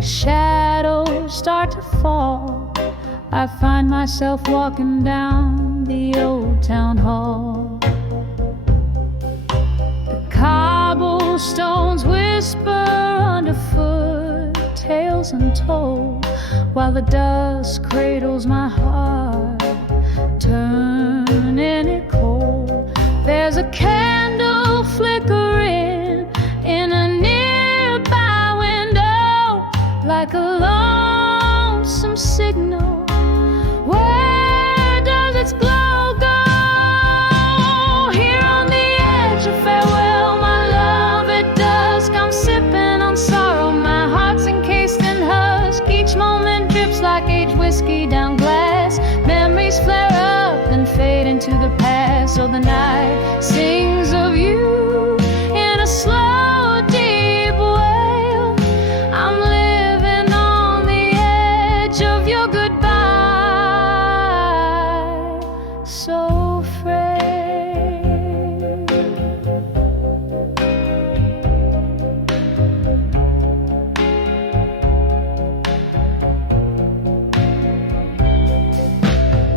where shadows start to fall, I find myself walking down the old town hall. The cobblestones whisper underfoot, tales untold, while the dust cradles my heart, turning it cold. There's a candle flickering in a nearby window, like a lonesome signal. Where does its glow go? Here on the edge of farewell, my love, at dusk, I'm sipping on sorrow. My heart's encased in husk. Each moment drips like aged whiskey down glass. Memories flare up and fade into the past. So the night sings of you in a slow, deep wail. I'm living on the edge of your goodbye, so frail.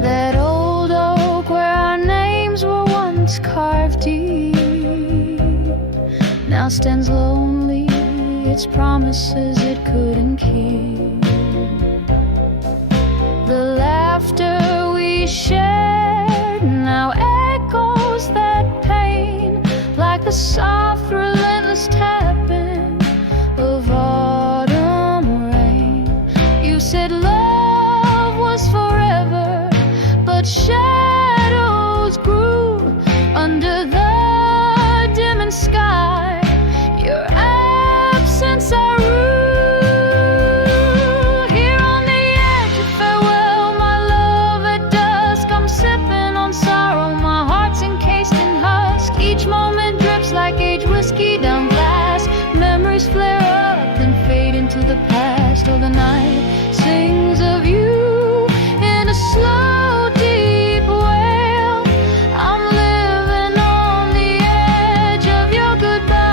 That old oak where our names were once carved deep now stands lonely, its promises it couldn't keep. The laughter we shared now echoes that pain, like the soft, relentless tapping of autumn rain. You said love was forever, but shadows grew under the dimming sky. Your absence I rue. Here on the edge of farewell, my love, at dusk, I'm sipping on sorrow. My heart's encased in husk. Each moment drips like aged whiskey down glass. Memories flare up and fade into the past. Oh, the night sings of you in a slow, deep wail. I'm living on the edge of your goodbye,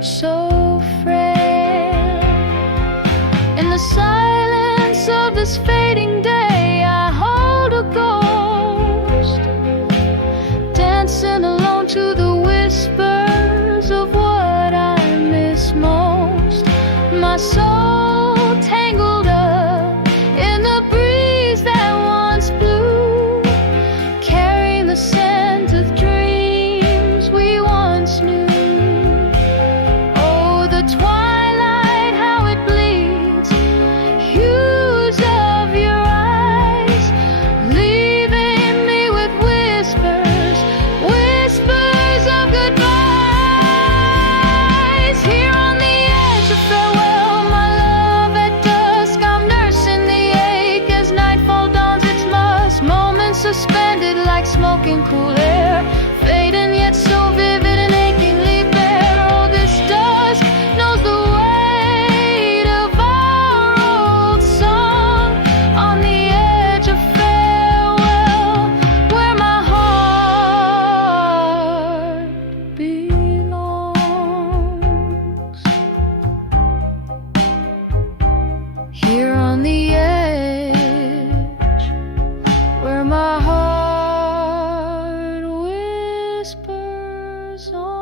so frail. In the silence of this fading day, I hold a ghost, dancing alone to the whispers of what I miss most. My soul tangled up in the breeze that once blew, carrying the scent of dreams we once knew. Oh, the twilight, how it bleeds, hues of your eyes, leaving me with whispers, whispers of goodbyes. Here on the edge of farewell, my love, at dusk, I'm nursing the ache as nightfall dawns its musk. Moments suspended like smoke in cool air, fading yet so vivid and achingly bare. Oh, this dusk knows the weight of our old song. On the edge of farewell, where my heart belongs. Here on the edge, where my heart whispers on.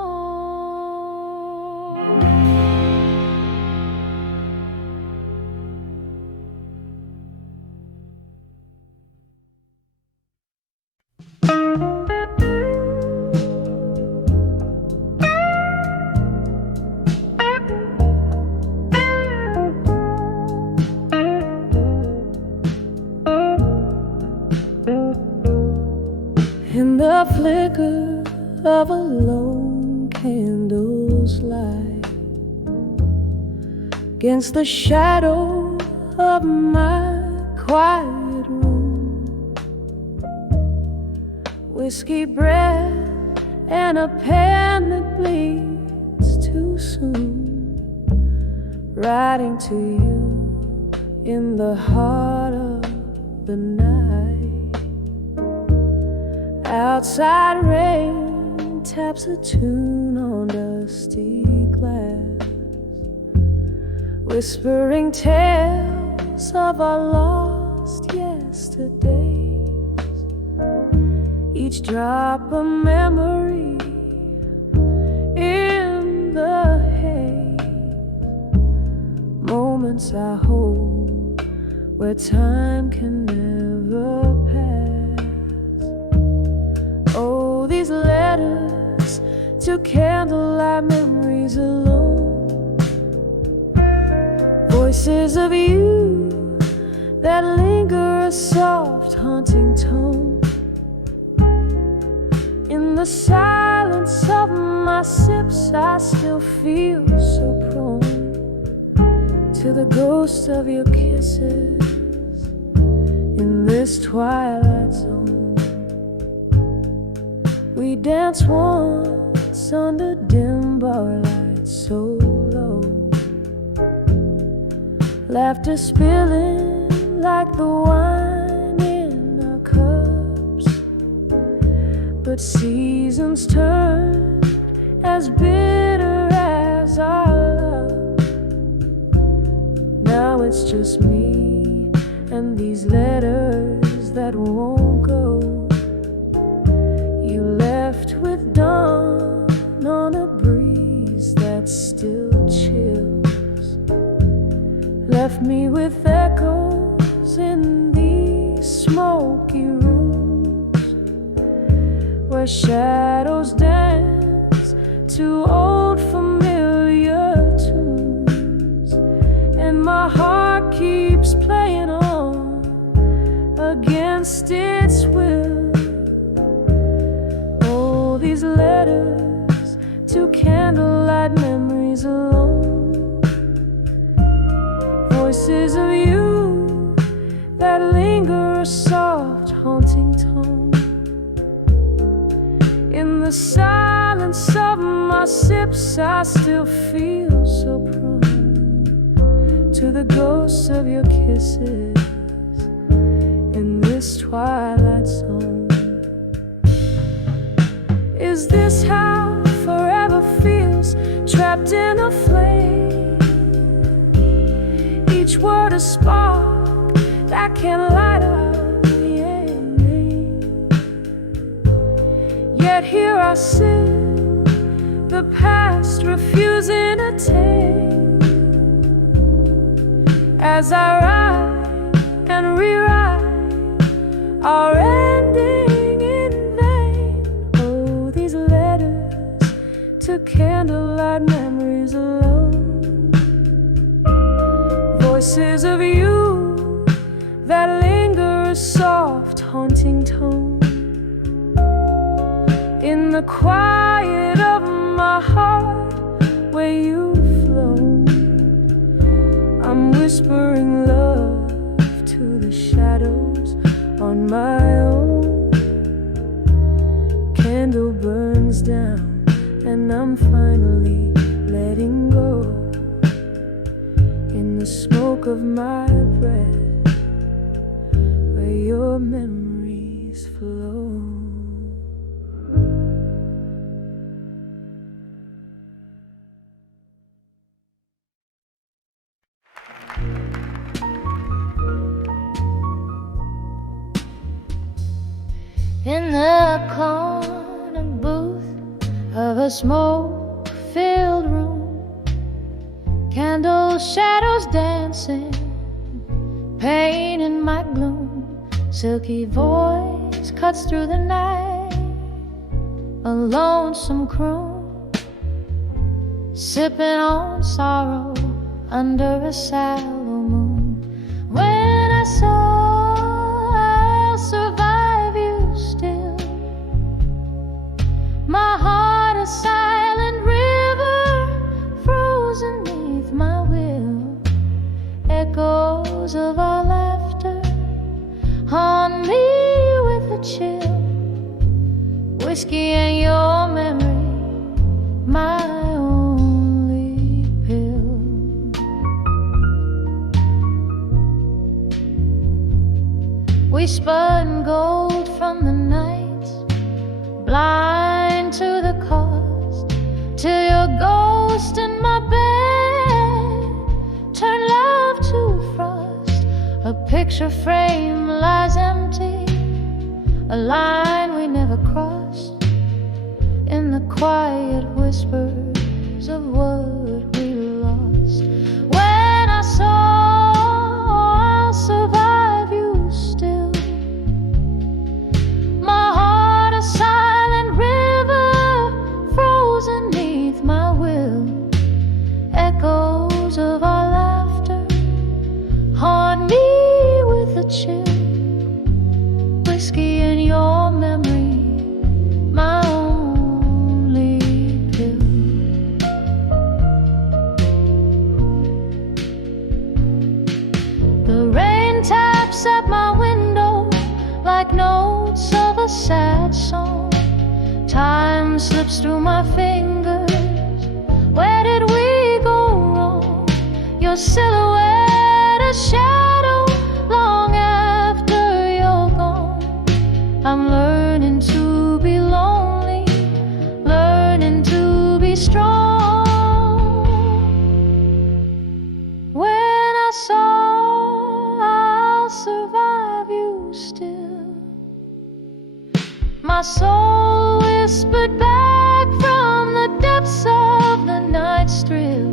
In the flicker of a lone candle's light, against the shadow of my quiet room, whiskey breath and a pen that bleeds too soon, writing to you in the heart of the night. Outside rain taps a tune on dusty glass. whispering tales of our lost yesterdays, each drop a memory in the haze, moments I hold where time can never pass. Oh, these letters to candlelight memories alone, voices of you that linger, a soft haunting tone. In the silence of my sips, I still feel so prone to the ghost of your kisses in this twilight zone. We danced once under dim bar lights so low, laughter spilling like the wine in our cups, but seasons turned as bitter as our love. Now it's just me and these letters that won't go. You left with dawn on a breeze that still chills, left me with echoes in these smoky rooms where shadows dance to old familiar tunes, and my heart keeps playing on against its will. Oh, these letters to candlelight memories alone, voices of you that linger, a soft haunting tone. In the silence of my sips, I still feel so prone to the ghosts of your kisses in this twilight zone. Is this how forever feels, trapped in a flame? Each word a spark that can light up the ending. Yet here I sit, the past refusing to take, as I write and rewrite our ending in vain. Oh, these letters to candlelight memories alone, voices of you that linger, a soft haunting tone. In the quiet of my heart where you've flown, I'm whispering love to the shadows on my own. Candle burns down and I'm finally letting go. In the smoke of my breath where your memories flow. In the corner booth of a smoke-filled room, candle shadows dancing, pain in my gloom. Silky voice cuts through the night, a lonesome croon, sipping on sorrow under a sallow moon. When I saw I'll survive you still, my heart a silent river frozen neath my will. Echoes of our laughter haunt me with a chill. Whiskey and your memory, my only pill. We spun gold from the night, blind to the cost, till your ghost in my bed picture frame lies empty, a line we never crossed, in the quiet whispers of what we lost. When I saw I'll survive you still, my heart a silent river frozen neath my will. Echoes of our laughter haunt me with a chill. Whiskey in your memory, my only pill. The rain taps at my window like notes of a sad song. Time slips through my fingers. Where did we go wrong? Your silhouette a shadow long after you're gone. I'm learning to be lonely, learning to be strong. When I saw I'll survive you still, my soul whispered back from the depths of the night's thrill.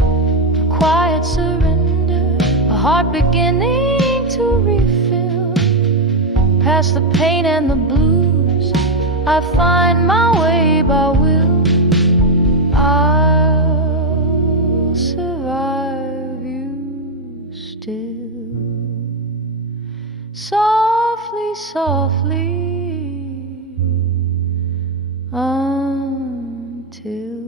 A quiet surrender, a heart beginning to refill. Past the pain and the blues, I find my way by will. I'll survive you still. Softly, softly, until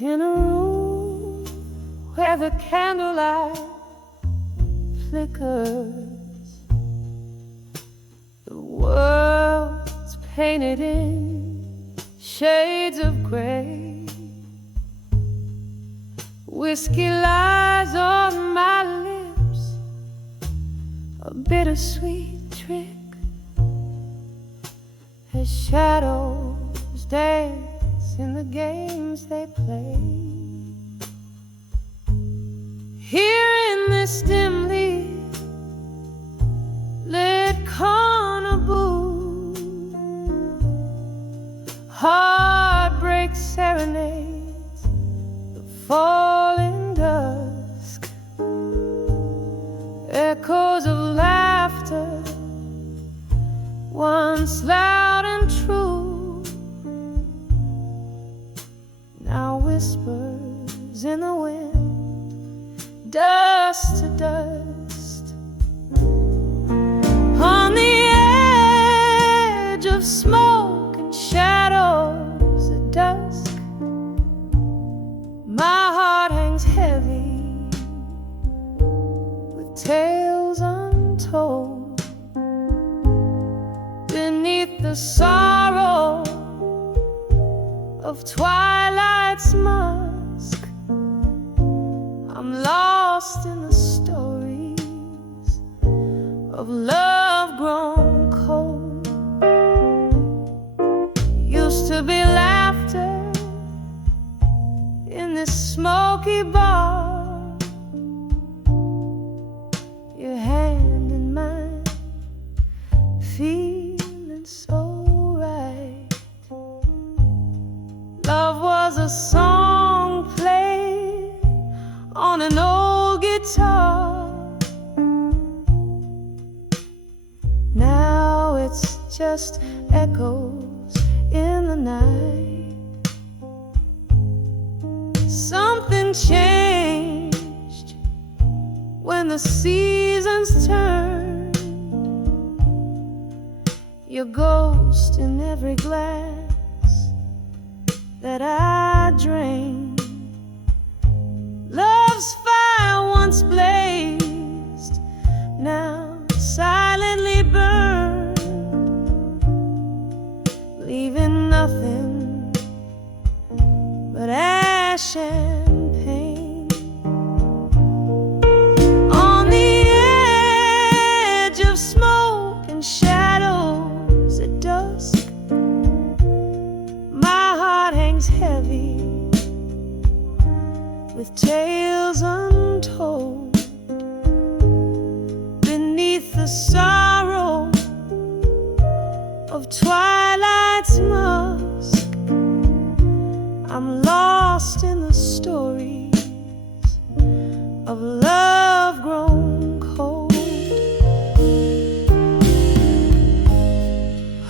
in a room where the candlelight flickers, the world's painted in shades of gray. Whiskey lies on my lips, a bittersweet trick, as shadows dance in the games they play. Here in this dimly lit corner booth, heartbreak serenades the falling dusk. Echoes of laughter, once loud and true, now whispers in the wind, dust to dust. On the edge of smoke and shadows at dusk, my heart hangs heavy with tales untold. Beneath the sorrow of twilight's musk, I'm lost in the stories of love grown cold. Used to be laughter in this smoky bar, your hand in mine, feeling so right. Love was a song played on an old guitar. Now it's just echoes in the night. Something changed when the seasons turn, your ghost in every glass that I drain. Love's fire once blazed, now silently burned, leaving nothing but ash and pain. On the edge of smoke and shadows at dusk, my heart hangs heavy with tales untold. Beneath the sorrow of twilight's musk, I'm lost in the stories of love grown cold.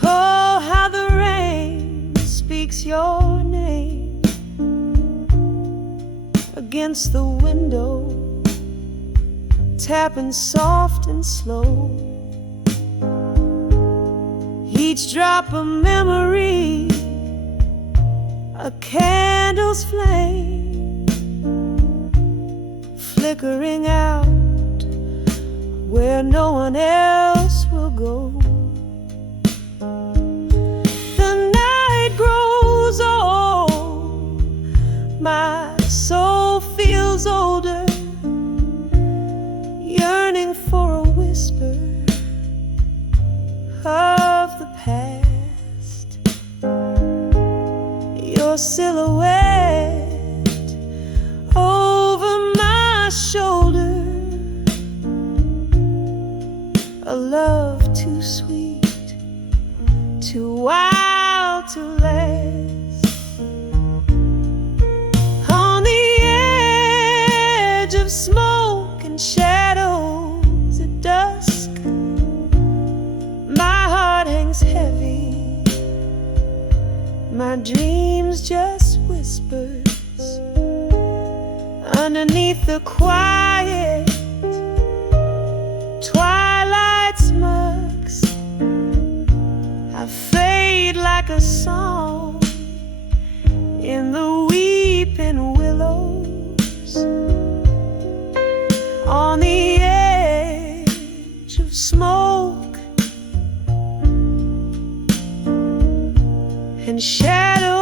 Oh, how the rain speaks your name against the window, tapping soft and slow. Each drop a memory, a candle's flame, flickering out where no one else will go. The night grows old, my soul feels older, yearning for a whisper of the past. Your silhouette over my shoulder, a love too sweet, too wild to last. On the edge of smoke and shadows at dusk, my heart hangs heavy, my dreams just whispers underneath the quiet twilight's musk. I fade like a song in the weeping willows. On the edge of smoke and shadows.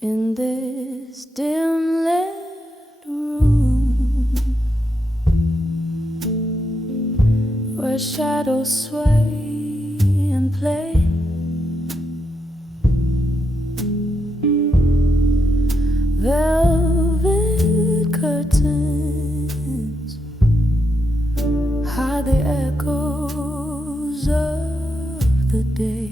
In this dim lit room where shadows sway and play, velvet curtains hide the echoes of the day.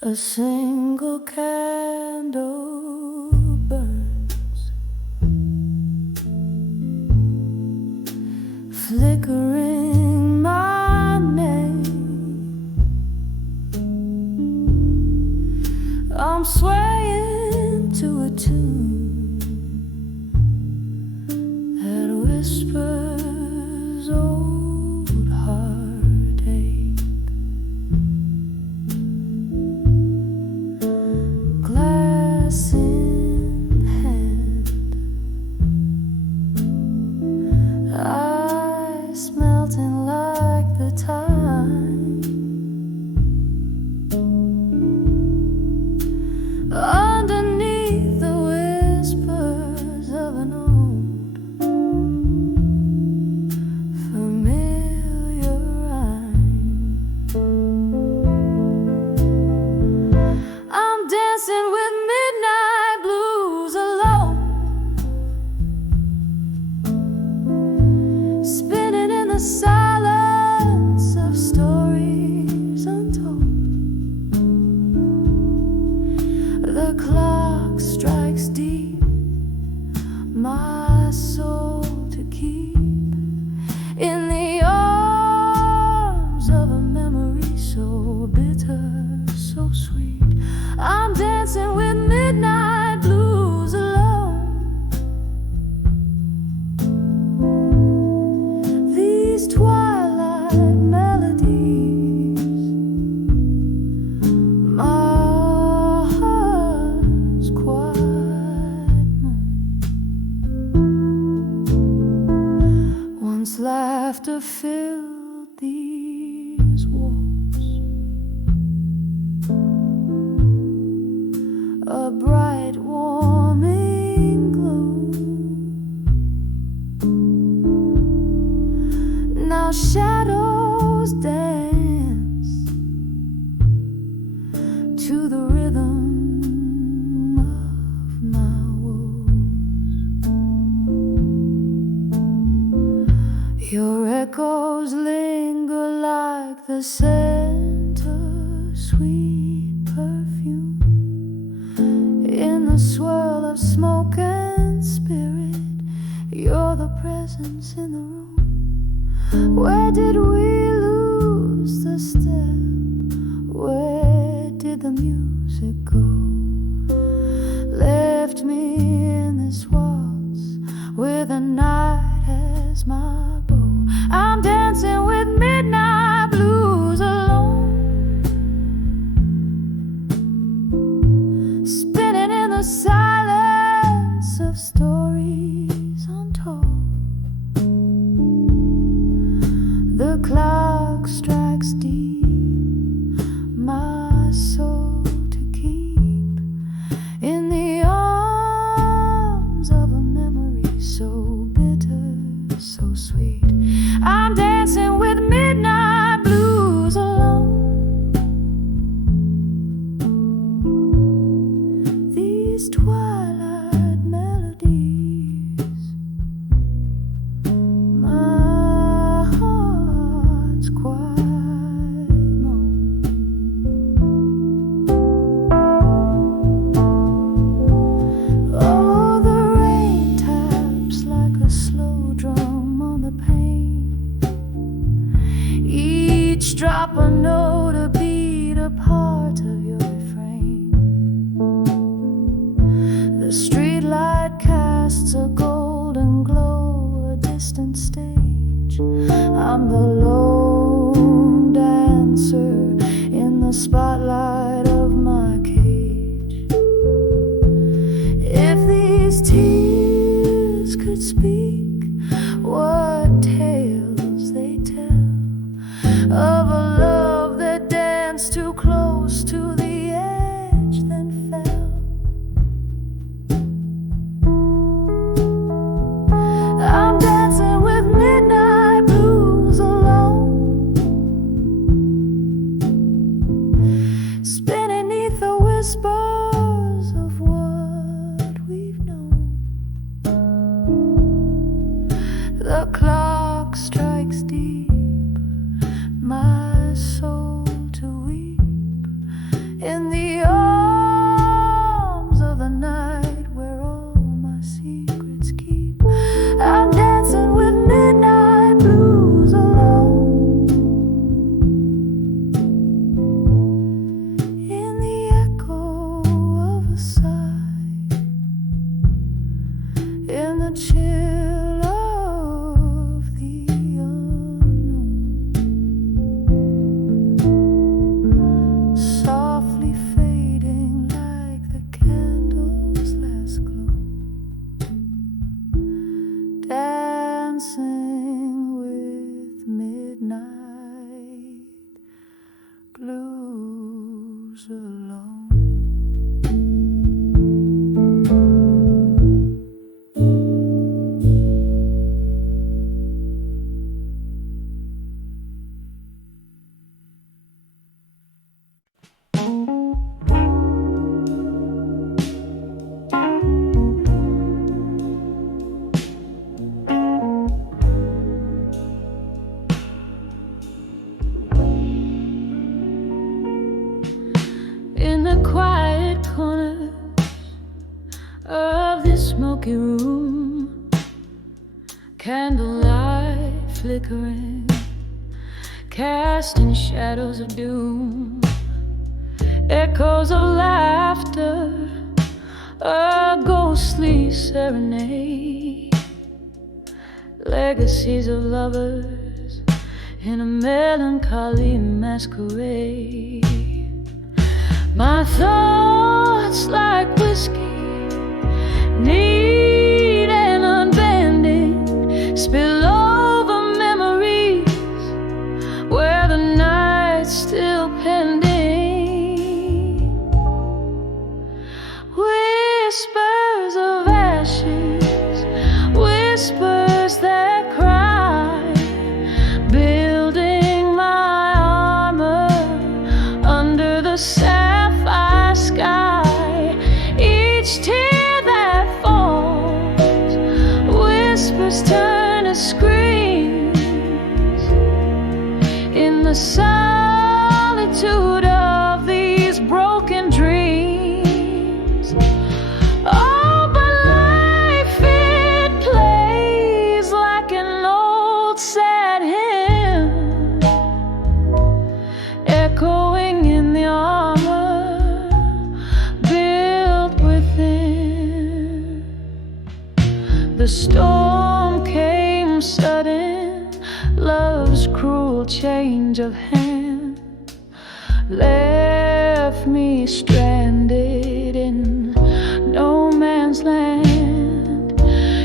A single candle burns, flickering my name. I'm swaying to a tune that whispers old heartache. Glass in hand, ice melting like the time. Underneath the whispers of an old familiar rhyme. the silence of stories untold. The clock strikes deep, my soul to keep in the arms of a memory so bitter, so sweet. I'm dancing with midnight blues alone. These twilight melodies, my heart's quiet moan. Once laughter filled these walls, a bright warming glow. Now shadows dance to the rhythm of my woes. Your echoes linger like the scent of sweet perfume in the swirl of smoke and spirit. You're the presence in the room. Where did we lose the step? Where did the music go? Left me in this waltz with the night as my bow. I'm dancing with midnight blues alone, spinning in the silence of stories untold. The clock strikes deep, my soul to keep in the arms of a memory so bitter, so sweet. I'm dancing with midnight blues alone. These twilight melodies, my heart's quiet moan. Oh, the rain taps like a slow drum on the pane, each drop a note, a beat, a part of your refrain. The streetlight casts a golden glow, a distant stage. I'm the lone dancer in the spotlight of my cage. If these tears could speak, what tales they tell of a love that danced too close to the edge, then fell. I'm dancing with midnight blues alone, spinning neath the whispers of what we've known. The clock strikes deep, my soul to weep in the arms of the night where all my secrets keep. I'm dancing with midnight blues alone, in the echo of a sigh, in the chill of the unknown. smoky room, candlelight flickering, casting shadows of doom, echoes of laughter, a ghostly serenade, legacies of lovers in a melancholy masquerade. My thoughts like whiskey, neat and unbending, spill over memories where the night's still pending. Whispers of ashes, whispers that cry, building my armor under the sapphire sky. Each tear that falls, whispers turn to screams in the solitude of these broken dreams. Oh, but life, it plays like an old sad hymn, echoing in the armor built within. The storm came sudden, love's cruel change of hand left me stranded in no man's land.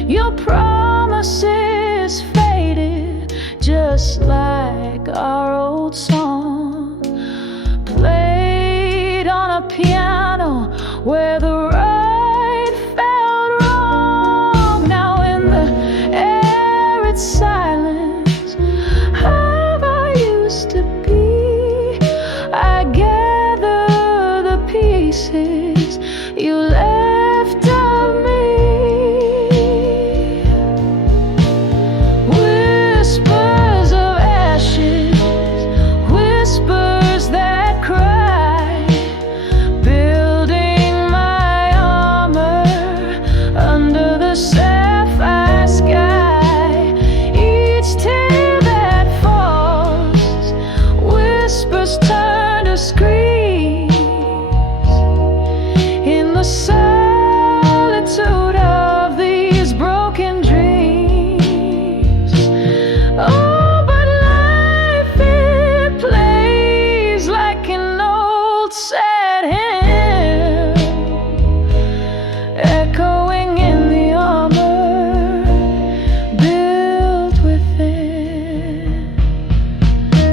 Your promises faded just like our old song, played on a piano where the right felt wrong. Now in the arid silence of I used to be, I gather the pieces you left of me. Whispers of ashes, whispers that cry, building my armor under the sapphire sky. Each tear that falls, whispers turn to screams in the solitude of these broken dreams. Oh, but life, it plays like an old sad hymn, echoing in the armor built within.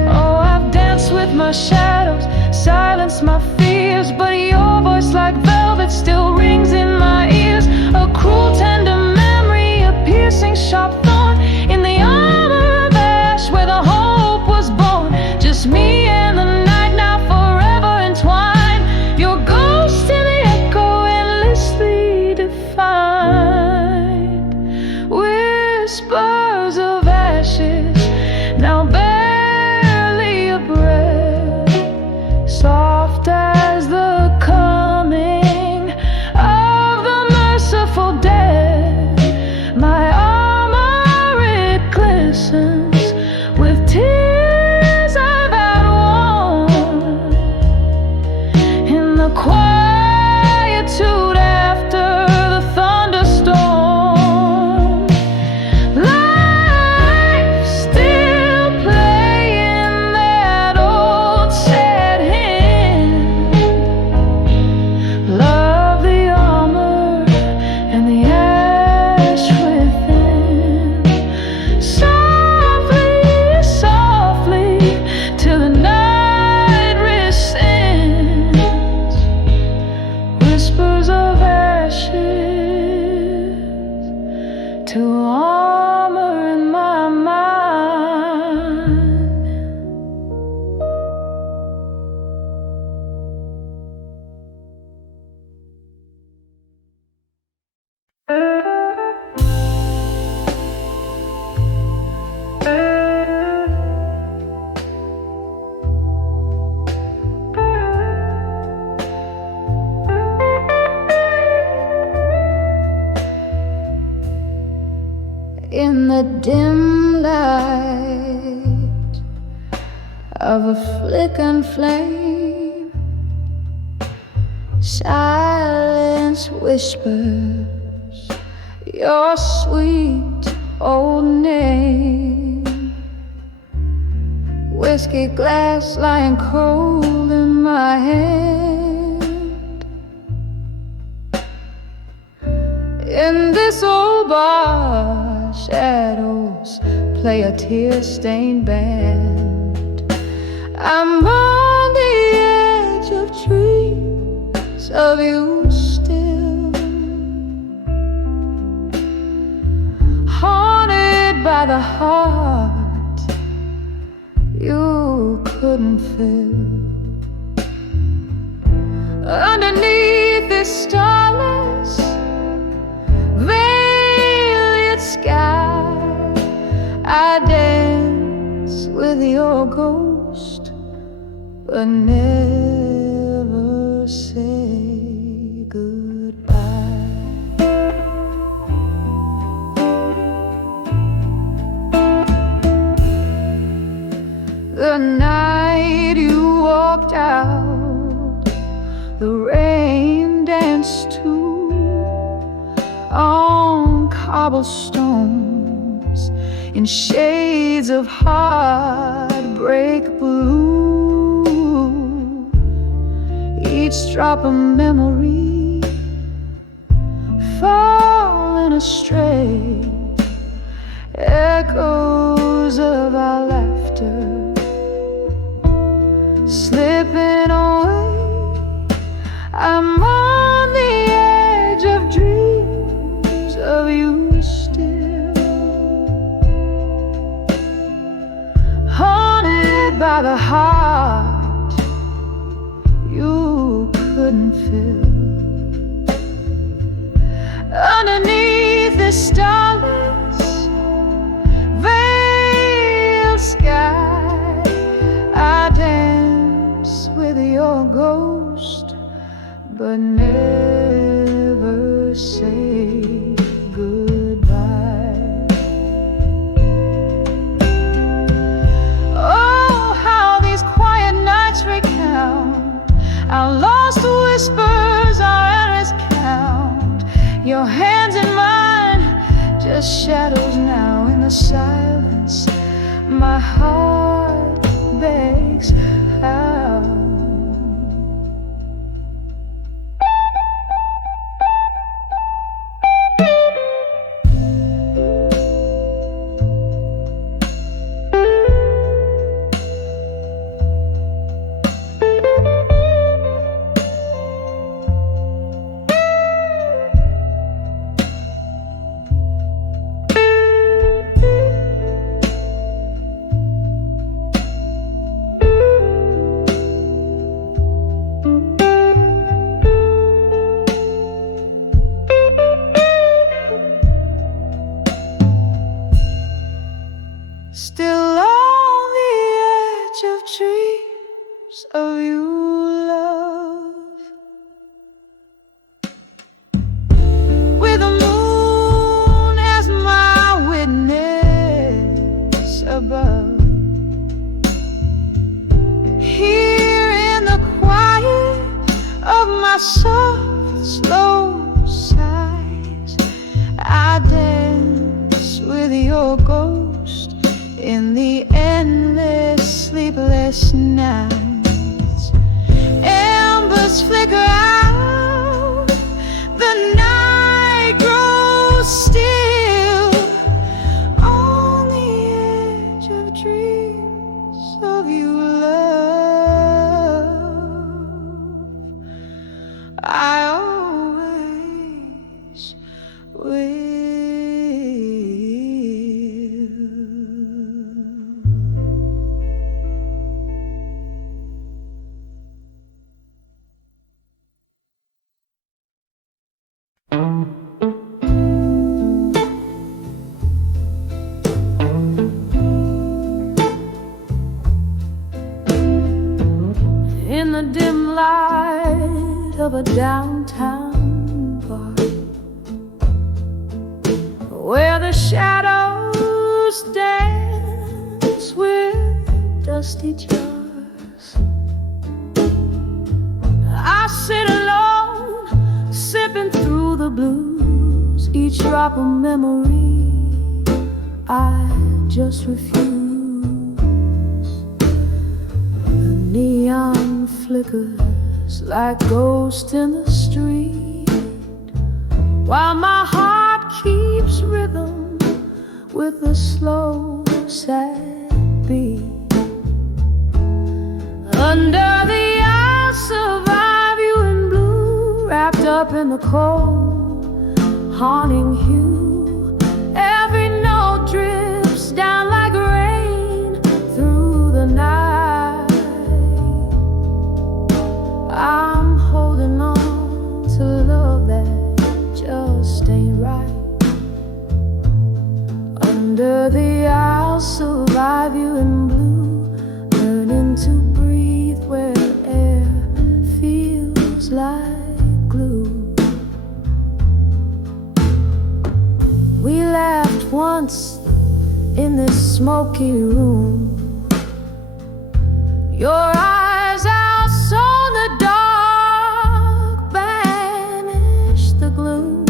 Oh, I've danced with my shadows, silenced my fears, but your voice like velvet still rings in my ears. A cruel tender memory, a piercing sharp thorn in the armor of ash where the hope was born. Just me and the night now forever entwined. Your ghost in the echo endlessly defined. Whispers of ashes, now barely a breath, soft as the coming of the merciful dead. My armor, it glistens with tears I've outworn in the quietude after the thunderstorm. Life still playing that old sad hymn. Love the armor and the ash within. Soft the dim light of a flickering flame, silence whispers your sweet old name. Whiskey glass lying cold in my hand. In this old bar, shadows play a tear-stained band. I'm on the edge of dreams of you still, haunted by the heart you couldn't fill. Underneath this starless veiled sky, I dance with your ghost, but never say goodbye. The night you walked out, the rain danced too on cobblestones in shades of heartbreak blue. Each drop of memory falling astray, echoes of our laughter slipping away. I'm on the edge of dreams of you still, haunted by the heart you couldn't fill. Underneath the starless veiled sky, I dance with your ghost, but never say goodbye. Oh, how these quiet nights recount our lost whispers, our endless count. Your hands in mine, just shadows now in the silence. My heart begs out. Still on the edge of dreams of you, love, with the moon as my witness above. Here in the quiet of my soft, slow sighs, I dance with your ghost in the endless sleepless nights. Embers flicker out, the night grows still. On the edge of dreams of you, love, I always will. In the dim light of a downtown bar, where the shadows just each yours. I sit alone, sipping through the blues, each drop of memory I just refuse. The neon flickers like ghosts in the street, while my heart keeps rhythm with a slow, sad beat. Under the I'll survive you in blue, wrapped up in the cold, haunting hue. Every note drips down like rain through the night. I'm holding on to love that just ain't right. Under the I'll survive you in blue, learning to breathe where air feels like glue. We laughed once in this smoky room. Your eyes outshone the dark, banished the gloom.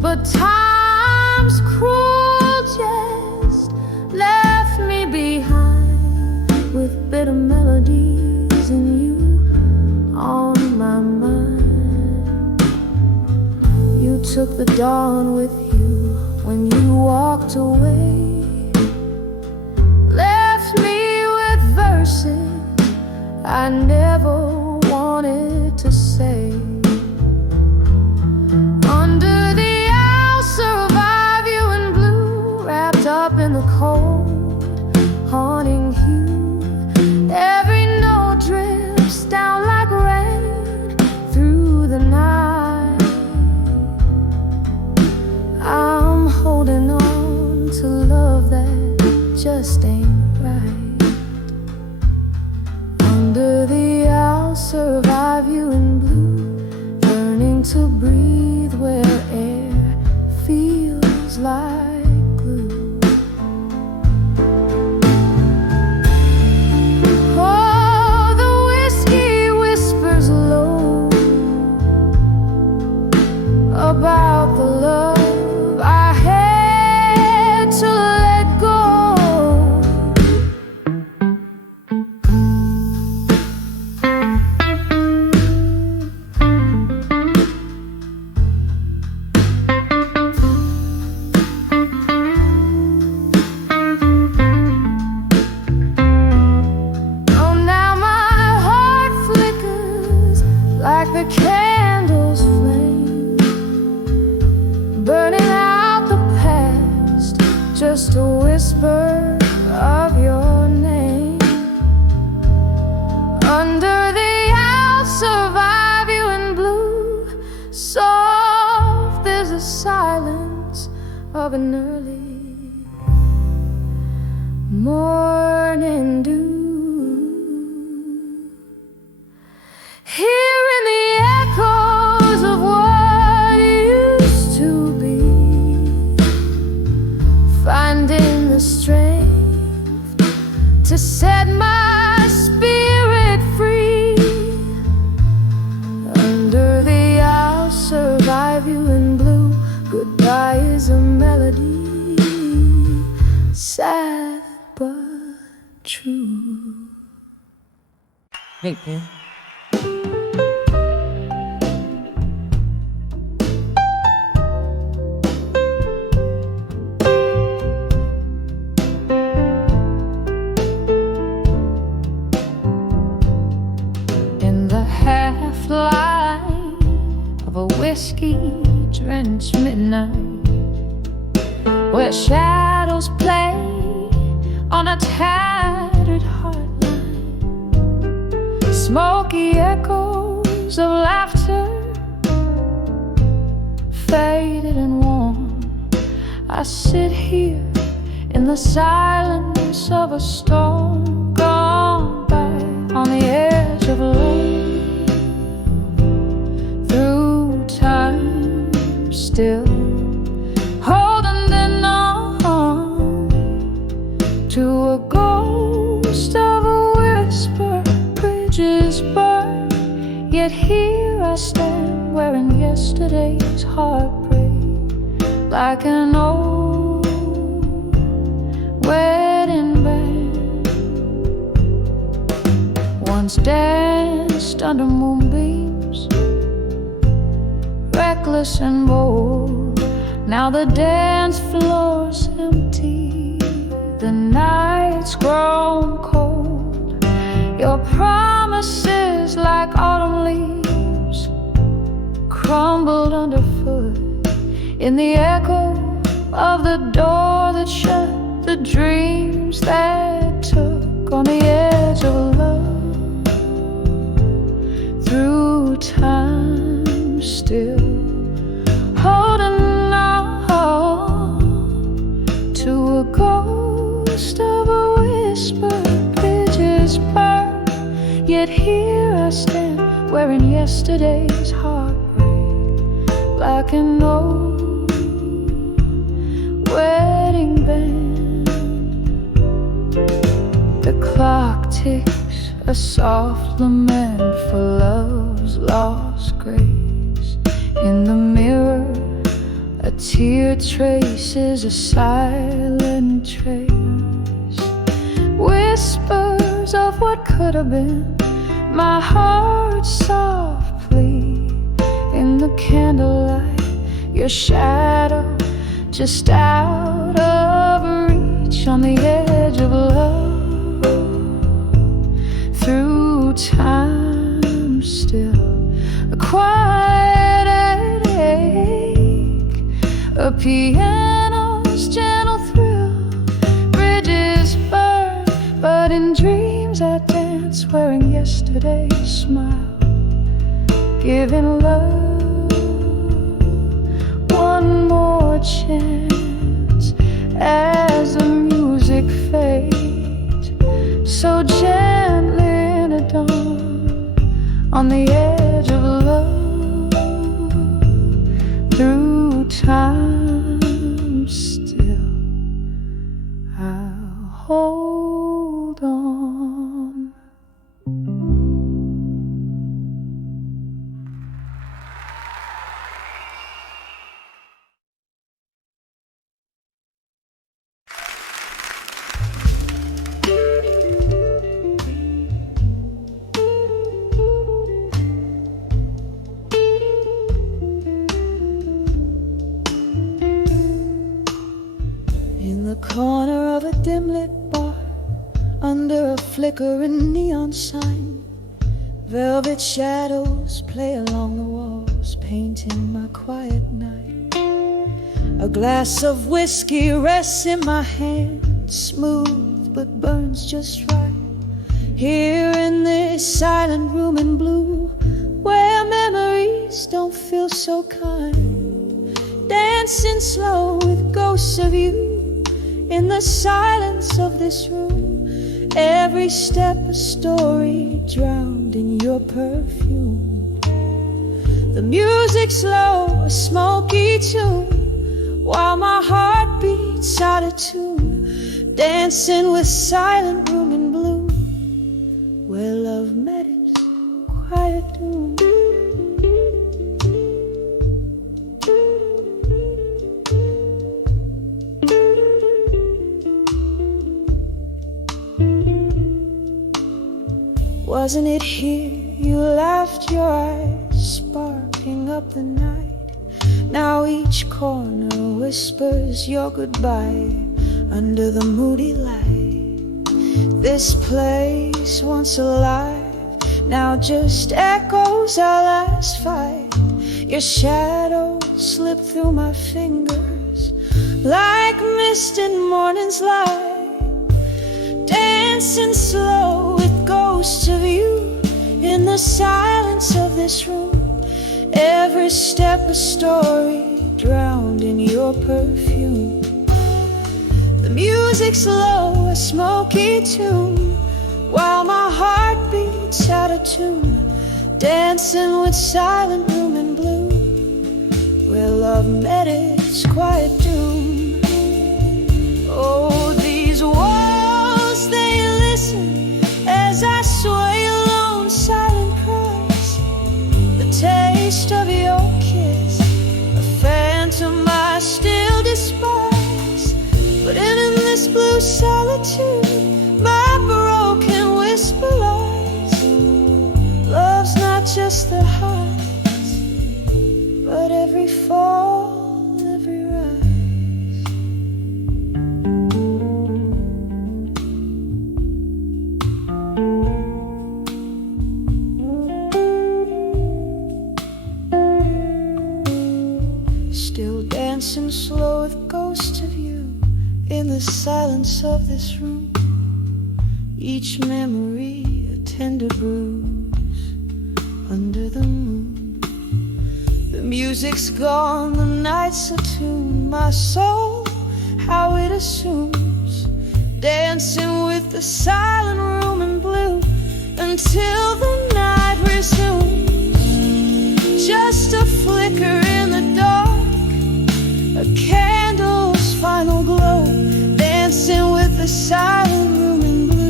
But time's cruel jest left me behind, with bitter melodies and you on my mind. You took the dawn with you when you walked away, left me with verses I never wanted to say. Under the I'll survive you in blue, wrapped up in the cold, haunting hue. Every note drips down like rain through the night. I'm holding on to love that just ain't right. Under the I'll survive you in blue, learning to breathe where air feels like glue. Oh, the whiskey whispers low about the love I had to let go. Oh, now my heart flickers like the candle's flame, burning out the past, just a whisper of your name. Under the I'll survive you in blue, soft there's a silence of an early morning dew. Hearing the echoes of what used to be, finding the strength to set my spirit free. Under the I'll survive you in blue, goodbye is a melody, sad but true. Hey, man. In the half-light of a whiskey-drenched midnight, where shadows play on a tattered heartline, smoky echoes of laughter faded and worn. I sit here in the silence of a storm gone by, on the edge of love, through time still holding on to a goal ghost of a whisper, bridges burn. Yet here I stand, wearing yesterday's heartbreak, like an old wedding band. Once danced under moonbeams, reckless and bold. Now the dance floor's empty, the night's grown cold. Your promises, like autumn leaves, crumbled underfoot in the echo of the door that shut, the dreams that took on the edge of love. Through time still holding to a ghost of a whisper, bridges burn. Yet here I stand, wearing yesterday's heartbreak, like an old wedding band. The clock ticks, a soft lament for love's lost grace. In the mirror, a tear traces a silent trace. Whispers of what could have been, my heart's soft plea. In the candlelight, your shadow just out of reach, on the edge of love. Through time still, a quiet ache, a piano's gentle thrill. Bridges burn, but in dreams I dance, wearing yesterday's smile, giving love one more chance. As the music fades so gently in a dawn, on the edge of love. Through time still, I'll hold on. Corner of a dim-lit bar, under a flickering neon sign, velvet shadows play along the walls, painting my quiet night. A glass of whiskey rests in my hand, smooth but burns just right. Here in this silent room in blue, where memories don't feel so kind, dancing slow with ghosts of you. In the silence of this room, every step a story drowned in your perfume. The music's slow, a smoky tune, while my heart beats out of tune, dancing with silent room in blue, where love met its quiet doom. Wasn't it here you laughed, your eyes sparking up the night? Now each corner whispers your goodbye under the moody light. This place once alive, now just echoes our last fight. Your shadow slipped through my fingers like mist in morning's light, dancing slow with ghosts of you in the silence of this room. Every step a story drowned in your perfume. The music's low, a smoky tune, while my heart beats out of tune, dancing with silent room in blue, where love met its quiet doom. Oh, these walls, they listen solitude, my broken whisper lies. Love's not just the highs, but every fall, every rise. Still dancing slow with ghosts of you in the silence of this room. Each memory a tender bruise under the moon. The music's gone, the night's attuned. My soul, how it assumes, dancing with the silent room in blue until the night resumes. Just a flicker in the dark, a candle's final glow, dancing with the silent room in blue,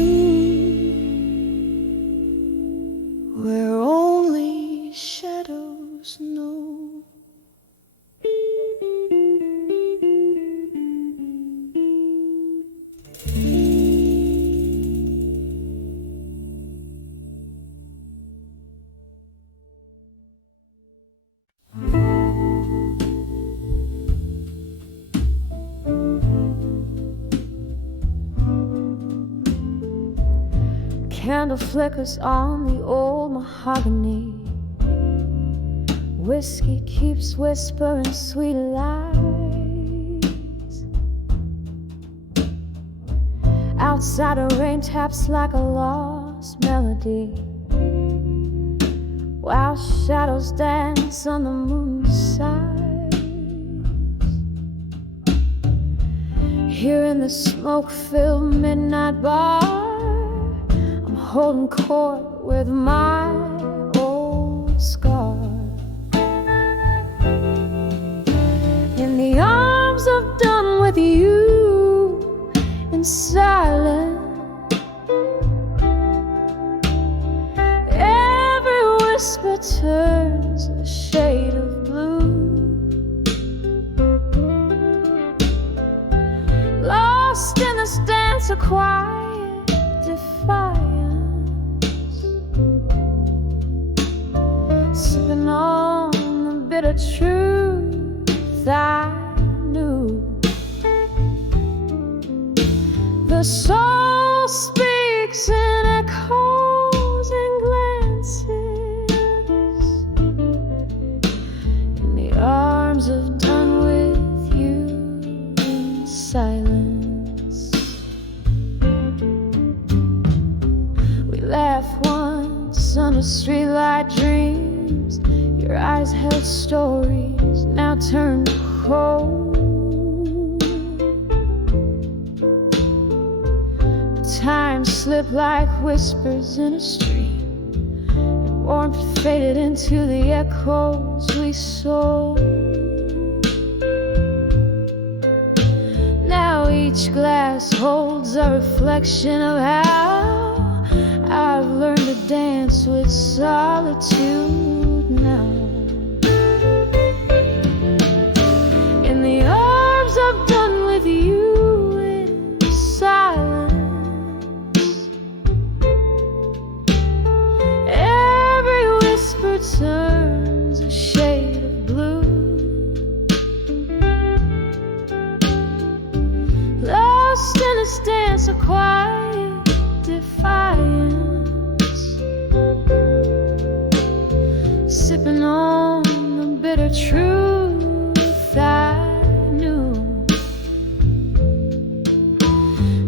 where only shadows know. Candle flickers on the old mahogany. Whiskey keeps whispering sweet lies. Outside a rain taps like a lost melody, while shadows dance on the moon's side. Here in the smoke-filled midnight bar, holding court with my old scar. In the arms of done with you in silence, every whisper turns a shade of blue. Lost in this dance of quiet defiance, sipping on the bitter truth I knew. The soul speaks in echoes and glances, in the arms of done with you in silence. We laugh once under streetlight dreams. Your eyes held stories, now turned cold. Time slipped like whispers in a stream, and warmth faded into the echoes we sold. Now each glass holds a reflection of how I've learned to dance with solitude now. In the arms I've done with you in silence, every whisper turns a shade of blue. Lost in this dance of quiet defiance, sipping on the bitter truth I knew.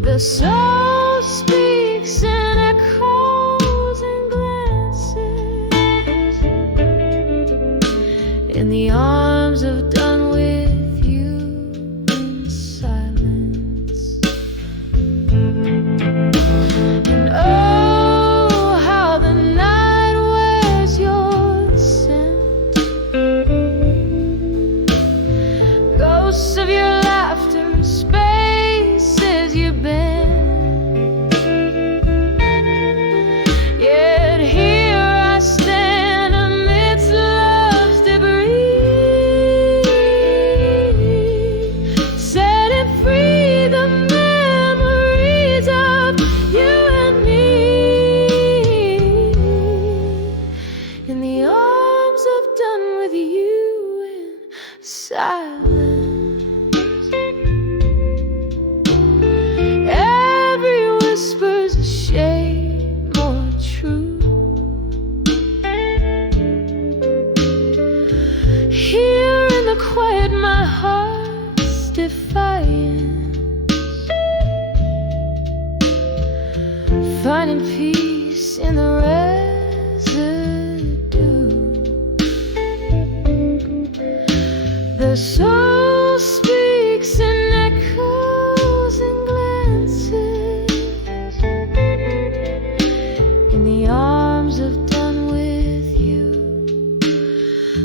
The soul speaks in echoes and glances, in the arms of done with you in silence. And oh, how the night wears your scent, ghosts of your laughter, spaces you've been. Yet here I stand amidst love's debris, finding peace in the residue. The soul speaks in echoes and glances, in the arms of done with you.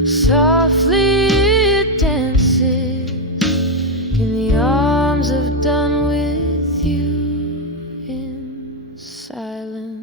Softly it dances, in the arms of done with you, in silence.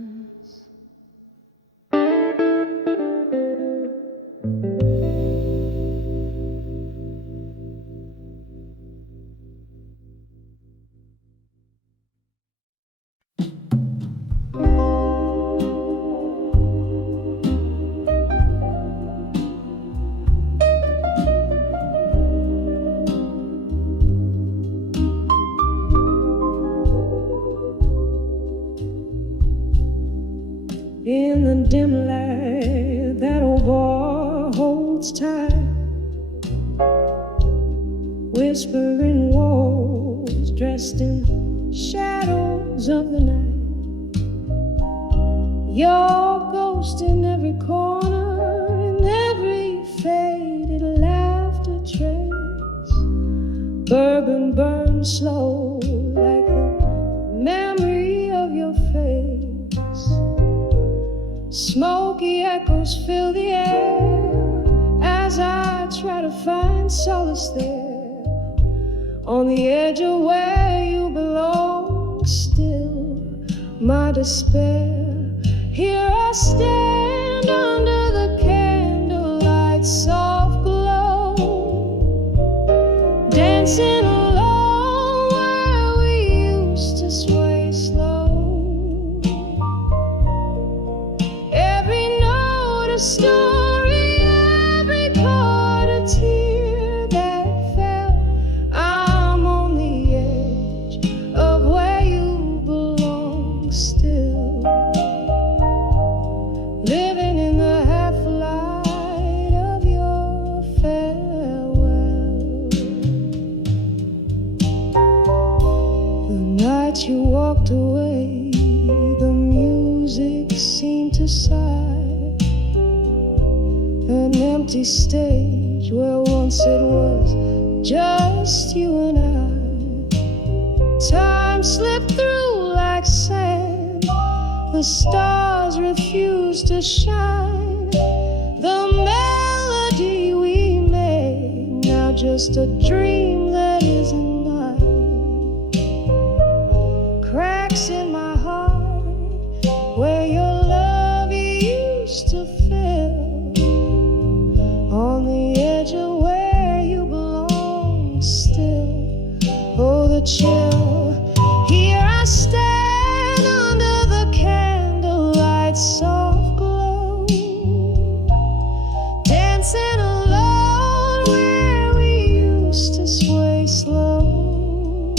In the dim light, that old boy holds tight, whispering walls dressed in shadows of the night. Your ghost in every corner, in every faded laughter trace. Bourbon burns slow like the memory of your face. Smoky echoes fill the air as I try to find solace there, on the edge of where you belong. Still, my despair. Here I stand under the candlelight, soft glow, dancing alone where we used to sway slow. Story, every chord a tear that fell. I'm on the edge of where you belong. Still living in the half light of your farewell. The night you walked away, the music seemed to sigh. An empty stage where once it was just you and I. Time slipped through like sand, the stars refused to shine. The melody we made, now just a dream that isn't mine. Cracks in my heart where your love used to fill, on the edge of where you belong. Still, oh, the chill. Here I stand under the candlelight, soft glow, dancing alone where we used to sway slow.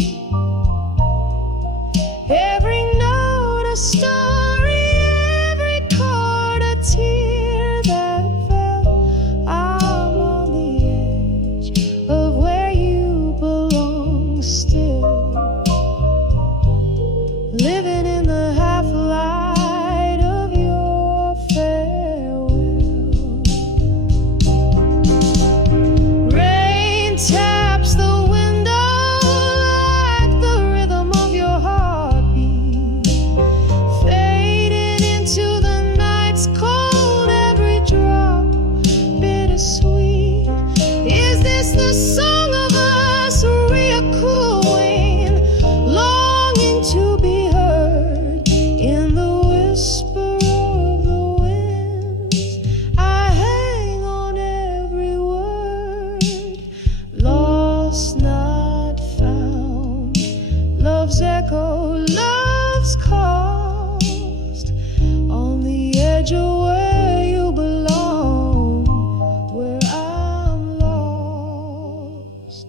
Every note a story, every chord a tear that fell. I'm on the edge of where you belong. Still living in the half light of your farewell. Rain taps the window like the rhythm of your heartbeat, fading into the night's cold, every drop bittersweet. Is this the song of us reechoing, longing to be heard in the whisper of the winds? I hang on every word, lost, not found. Love's echo, love's cost, on the edge of where you belong, where I'm lost.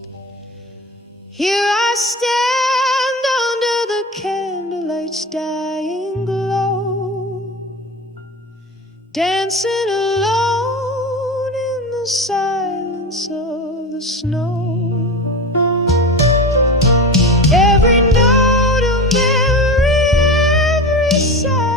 Here I stand under the candlelight's dying glow, dancing alone in the silence of the snow. Every note a memory, every sigh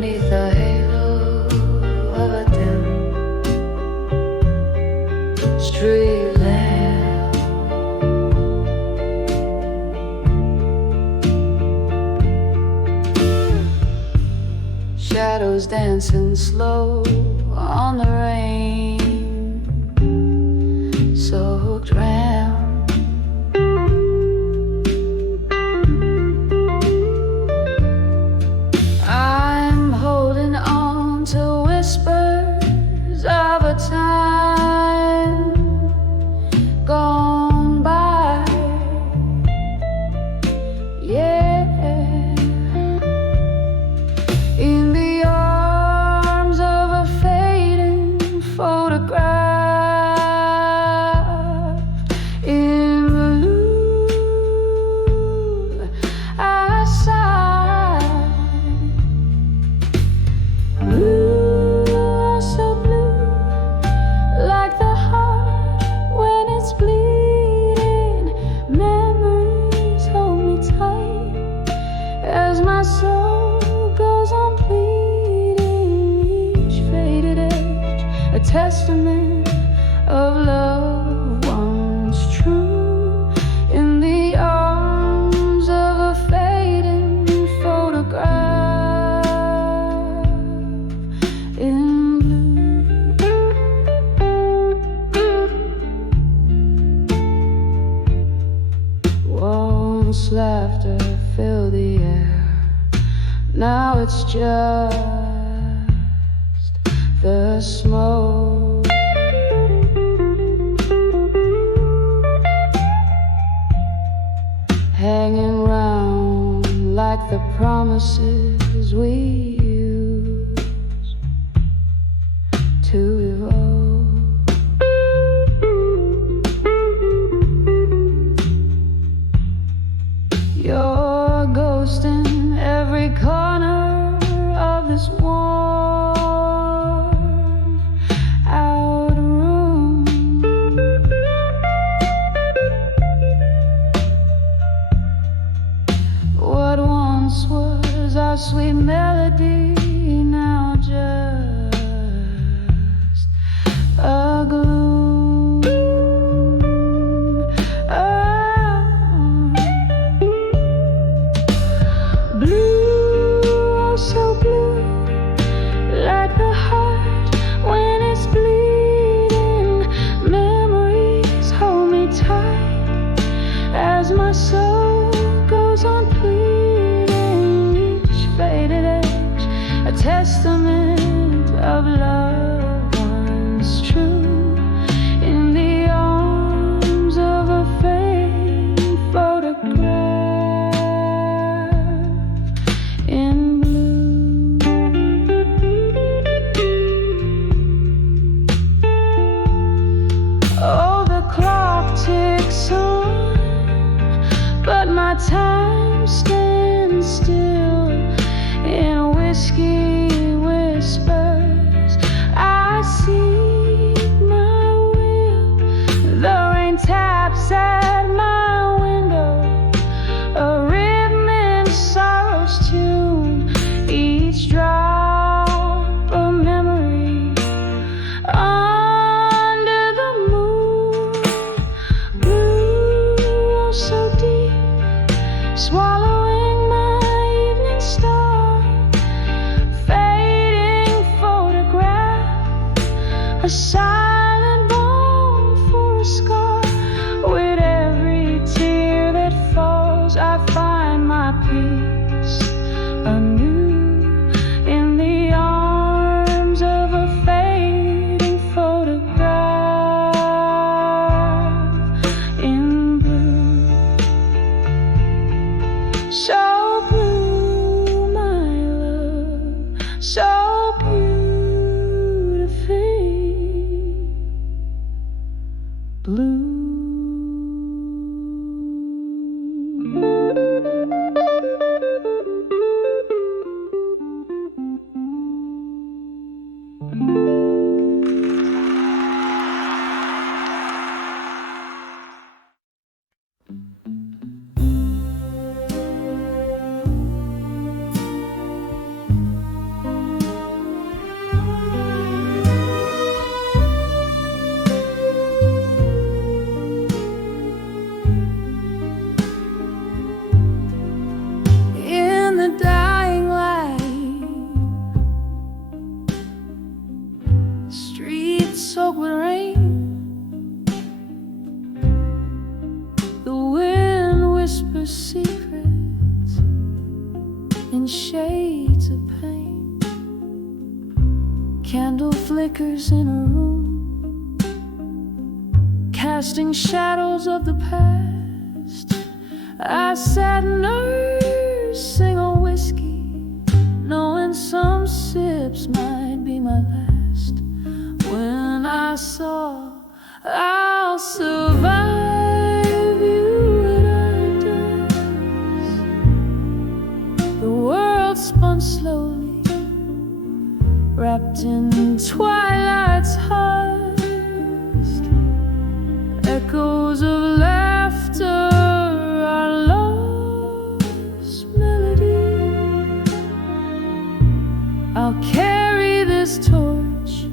beneath the halo of a dim street lamp. Shadows dancing slow on the rain, soaked round. I'm holding on to whispers of a time gone by. Yeah, in the arms of a fading photograph. In blue, I sigh. Blue, oh so blue, like the heart when it's bleeding. Memories hold me tight as my soul goes on bleeding. Each faded edge, a testament of love once true. In the arms of a fading photograph. In blue. Once laughter filled the air, now it's just the smoke. Hanging round like the promises we use to evolve. Your ghost in every corner of this warm out room. What once was our sweet melody, now just a gloom. Blue, oh so blue, like the heart when it's bleeding. Memories hold me tight as my soul goes on pleading. Each faded edge, a testament of love once true. In the arms of a fading photograph. In blue. Oh, the clock ticks on, but my time stands still. In whiskey whispers, I seek my will. The rain taps at my window, a rhythm in sorrow's tune. Each drop a memory under the moon. Blue, oh so deep, swallowing my evening star. Fading photograph, a silent bone for a scar. With every tear that falls, I find my peace anew. In the arms of a fading photograph. In blue. So blue, my love, so beautiful. streets soaked with rain. The wind whispers secrets in shades of pain. Candle flickers in a room, casting shadows of the past. I sat nursing a whiskey, knowing some sips might be my last. When I saw I'll survive you at dusk, the world spun slowly, wrapped in twilight's husk. Echoes of laughter, our lost melody. I'll carry this torch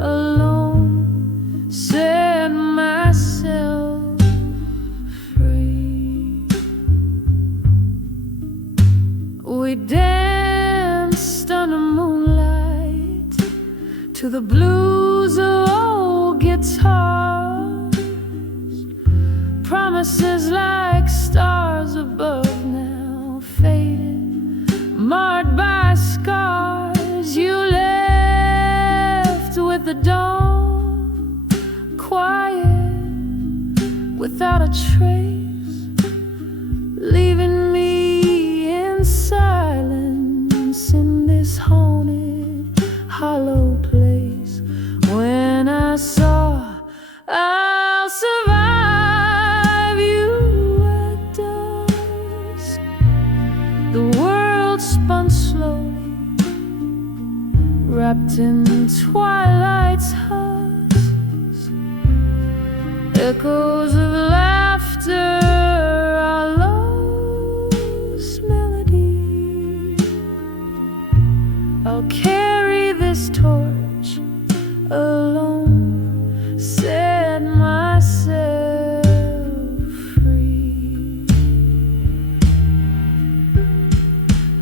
alone, set myself free. We danced under moonlight to the blues of old guitars. Promises like stars above now faded, marred by scars. You left with the dawn, quiet, without a trace, leaving me in silence in this haunted, hollow place. When I saw I'll survive you at dusk, the world spun slowly, wrapped in twilight's husk. Echoes of laughter, our lost melody. I'll carry this torch alone, set myself free.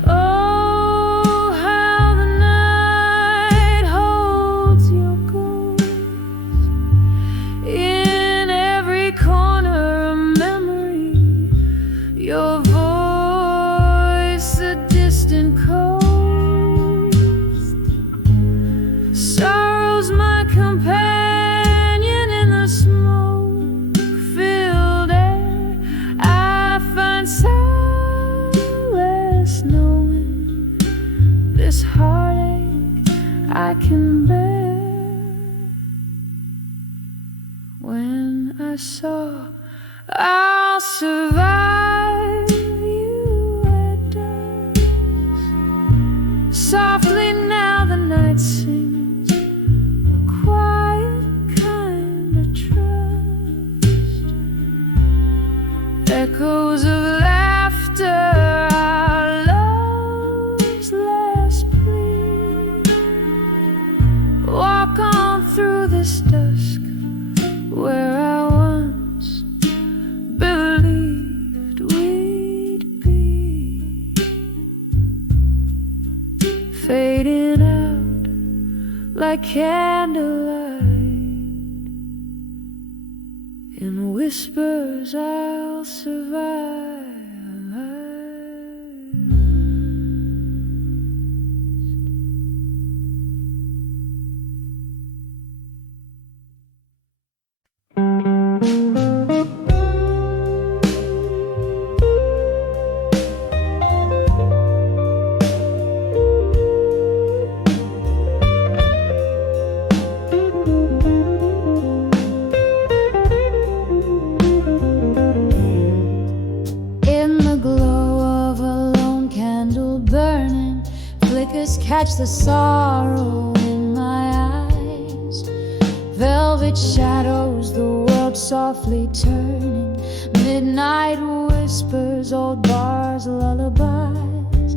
Oh, how the night holds your ghost in every corner of memory. Your voice, a distant coast. Sorrow's my companion in the smoke-filled air. I find solace knowing this heartache I can bear. When I saw I'll survive you at dusk, softly now the night sings, a quiet kind of trust. Echoes of laughter, our love's last plea. Walk on through this dusk, where I once believed we'd be, fading out like candlelight. In whispers I'll survive. Catch the sorrow in my eyes, velvet shadows, the world softly turning, midnight whispers, old bars, lullabies.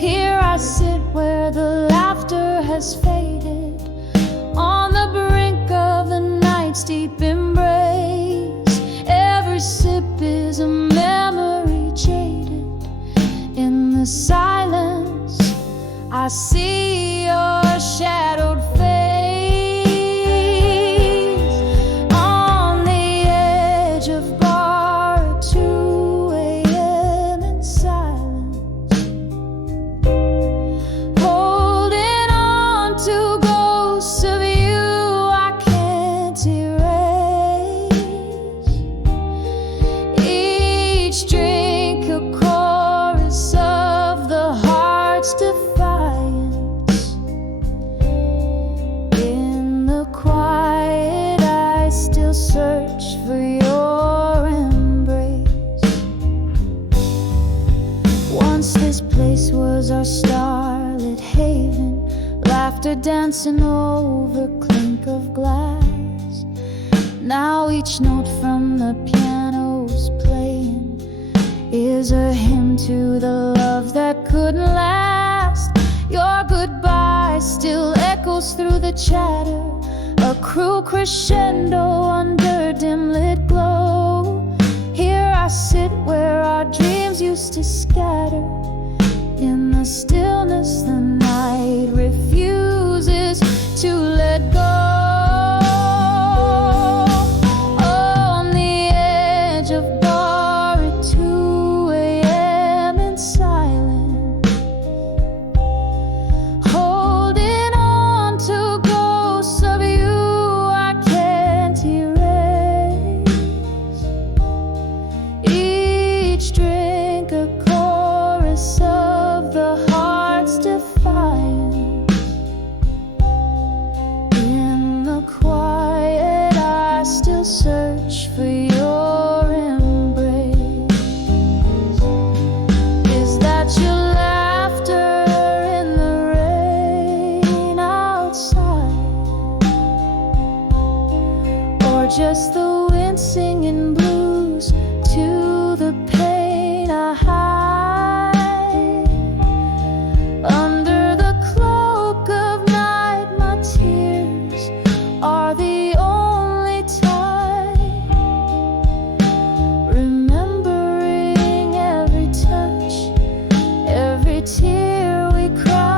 Here I sit where the laughter has faded, on the brink of the night's deep embrace. Every sip is a memory jaded. In the silence I see your shadowed face. laughter dancing over clink of glass. Now each note from the piano's playing is a hymn to the love that couldn't last. Your goodbye still echoes through the chatter, a cruel crescendo under dim lit glow. Here I sit where our dreams used to scatter. In the stillness the night refuses to let go. On the edge of bar at 2 a.m. in silence, holding on to ghosts of you I can't erase. Each drink a chorus of the heart's defiance. In the quiet I still search for your embrace. Is that your laughter in the rain outside, or just the wind singing blues to the pain I hide? Under the cloak of night my tears are the only time, remembering every touch, every tear we cried.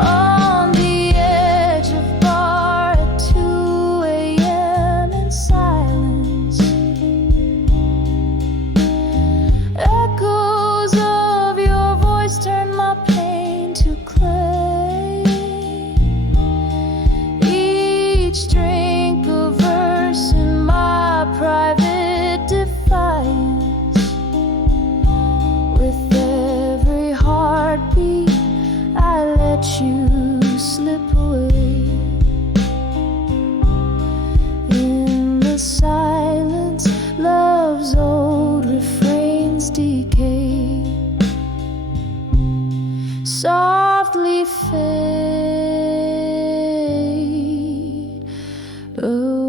On the edge of bar at 2 a.m. in silence, echoes of your voice turn my pain to clay. Each drink a verse in my private defiance. With every heartbeat I let you slip away. In the silence love's old refrains decay, softly fade away.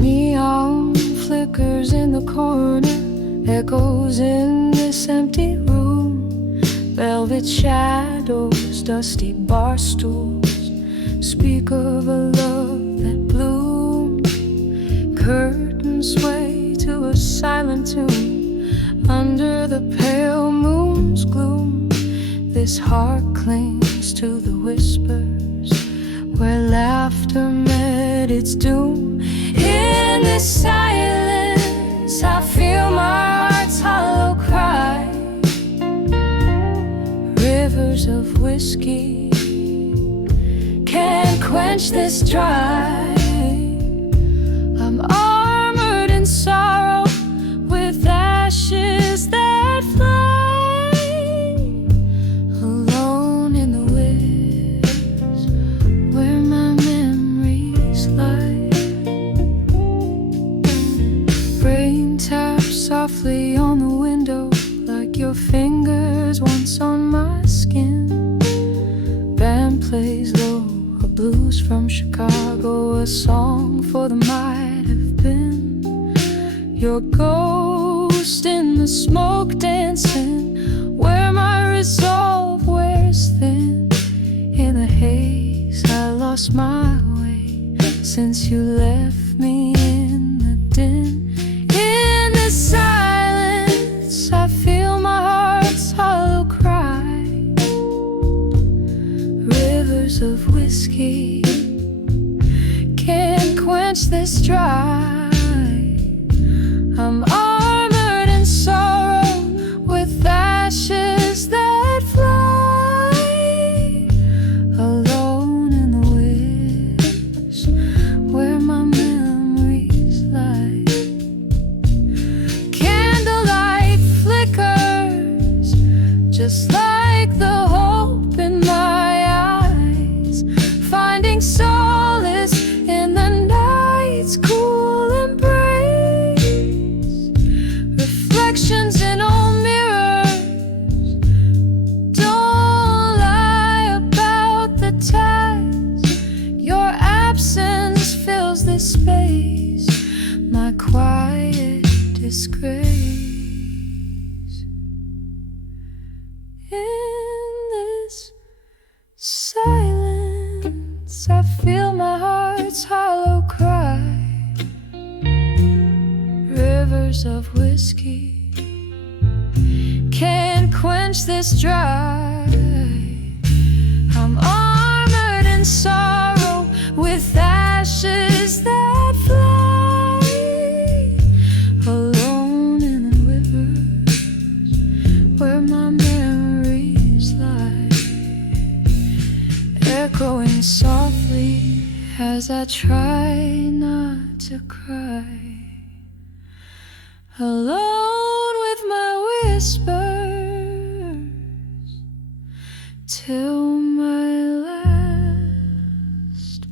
Neon flickers in the corner, echoes in this empty room. Velvet shadows, dusty bar stools speak of a love that bloomed. Curtains sway to a silent tune under the pale moon's gloom. This heart clings to the whispers where laughter met its doom. In this silence I feel my heart's hollow cry. Rivers of whiskey can't quench this dry. I'm armored in sorrow with ashes that fly. Alone in the woods where my memories lie. Rain taps softly on the window like your fingers once on my skin. Band plays low, a blues from Chicago, a song for the might have been. Your ghost in the smoke dancing where my resolve wears thin. In the haze I lost my way since you left me in the din. In the silence I feel my heart's hollow cry. Rivers of whiskey can't quench this dry. I'm armored in sorrow with ashes that fly. In this silence, I feel my heart's hollow cry. Rivers of whiskey can't quench this dry. I'm armored in sorrow with ashes that fly. Alone in the rivers where my memories lie, echoing softly as I try not to cry. Alone with my whispers till my last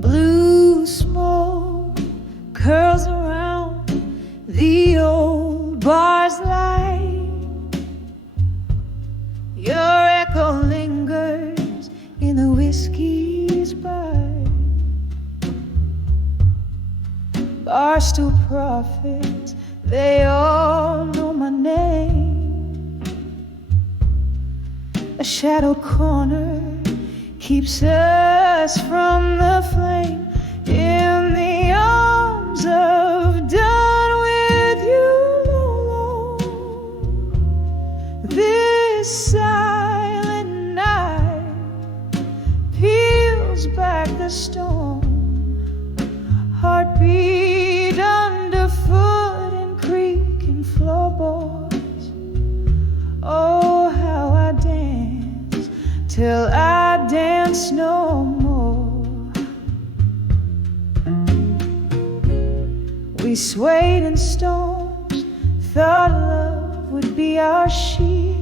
blue smoke curls around the old bar's light. Your echo lingers in the whiskey's bite. Barstool prophets, they all know my name. A shadow corner keeps us from the flame. In the arms of done with you alone, this silent night peels back the stone. Heartbeat underfoot in creaking floorboards. Oh, how I dance till I dance no more. We swayed in storms, thought love would be our shield.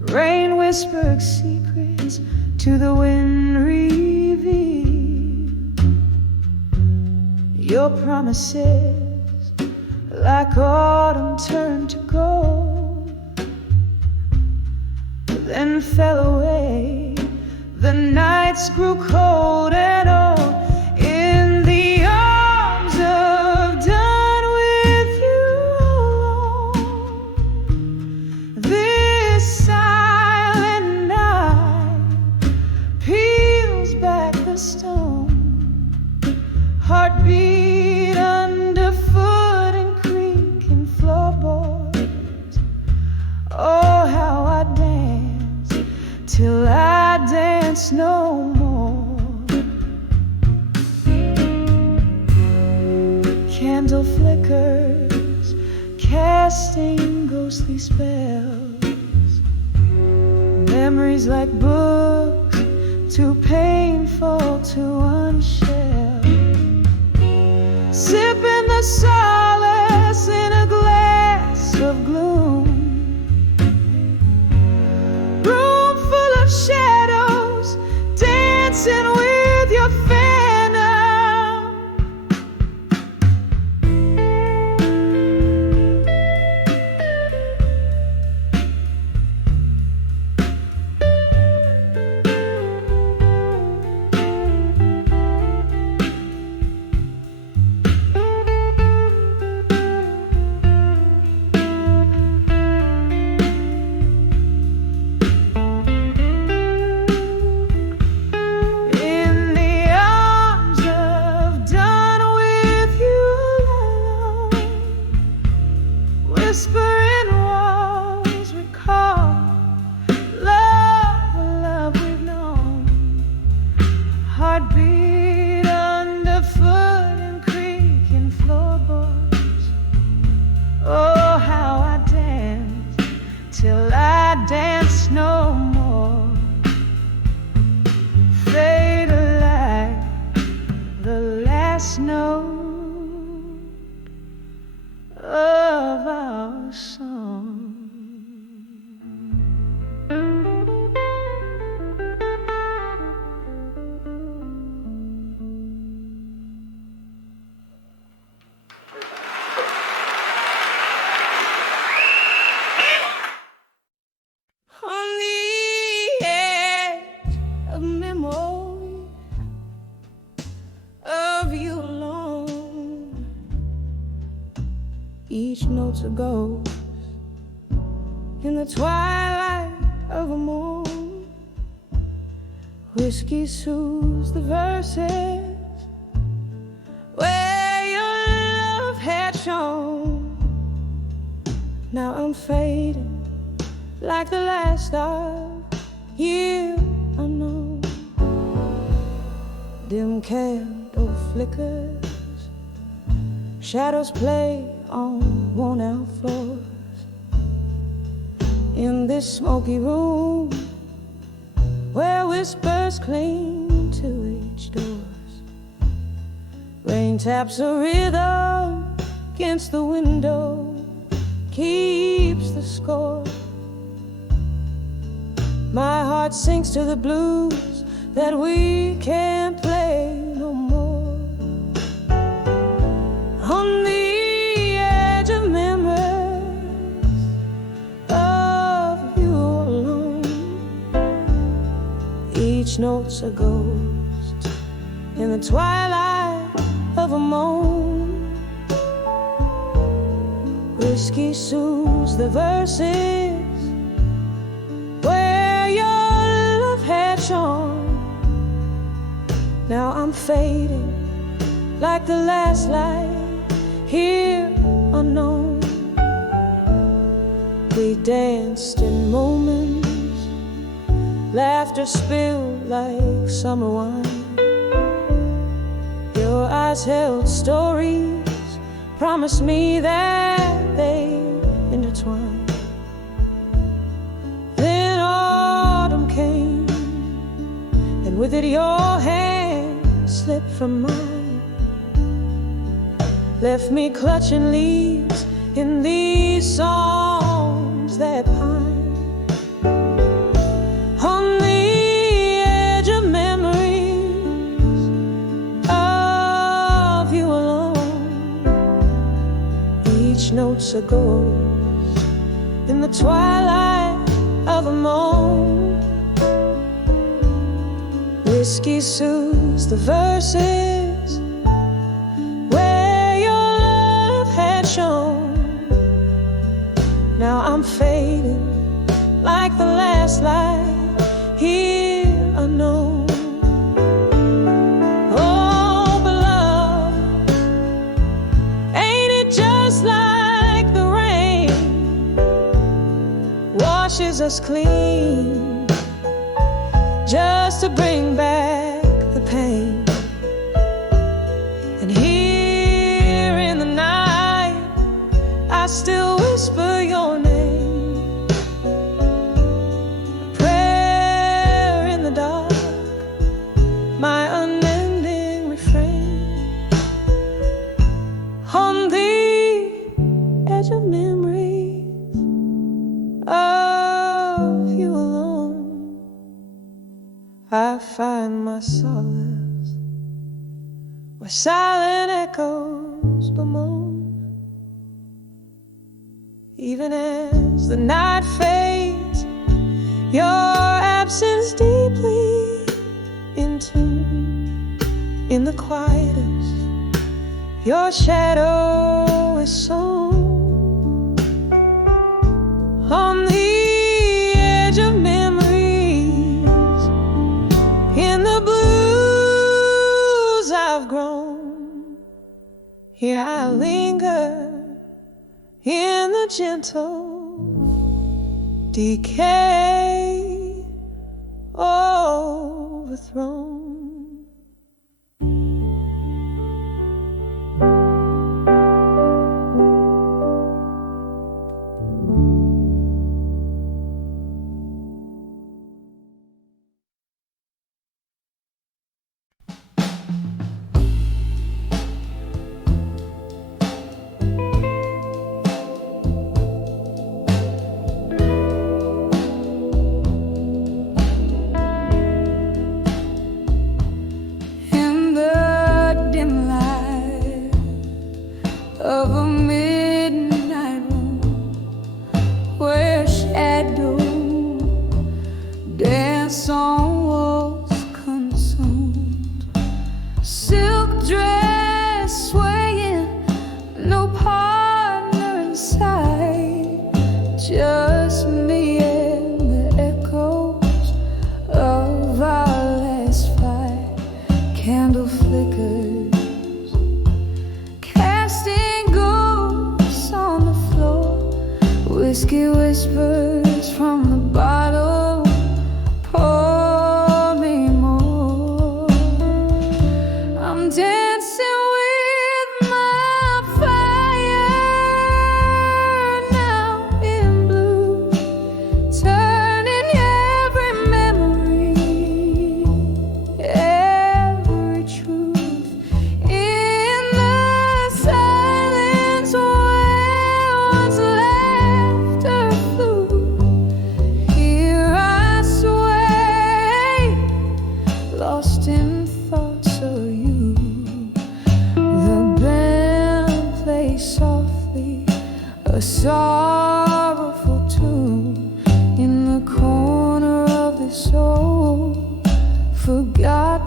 Rain whispered secrets to the wind revealed. Your promises, like autumn, turned to gold, then fell away. The nights grew cold and old. In the arms of done with you alone, this silent night peels back the stone. Heartbeat underfoot and creaking floorboards. Oh, how I dance till I dance no more. Candle flickers, casting ghostly spells. Memories like books, too painful to unshell. Sipping the solace in a glass of gloom. Room full of shadows, dancing with your phantom. note's a ghost in the twilight of a moon. Whiskey soothes the verses where your love had shone. Now I'm fading like the last star year unknown. Dim candle flickers, shadows play on worn out floors. In this smoky room where whispers cling to each doors, rain taps a rhythm against the window, keeps the score. My heart sinks to the blues that we can't play no more. On the edge of memories of you alone, each note's a ghost in the twilight of a moan. Whiskey soothes the verses where your love had shone. Now I'm fading like the last light here unknown. We danced in moments, laughter spilled like summer wine. Your eyes held stories, promised me that they intertwine. Then autumn came, and with it your hand slipped from mine, left me clutching leaves in these songs that pine. On the edge of memories of you alone, each note's a ghost in the twilight of a moan. Whiskey soothes the verses where your love had shone. Now I'm fading like the last light here unknown. Oh, but love, ain't it just like the rain washes us clean just to bring back the pain? And here in the night I still whisper your name, a prayer in the dark, my unending refrain. On the edge of memories of you alone, I find my solace where silent echoes bemoan. Even as the night fades, your absence deeply in tune. In the quietest, your shadow is sown. On the edge of memories, in the blues I've grown, here I linger in the gentle decay overthrown. Of a midnight room where shadows dance on walls consumed, silk dress swaying, no partner in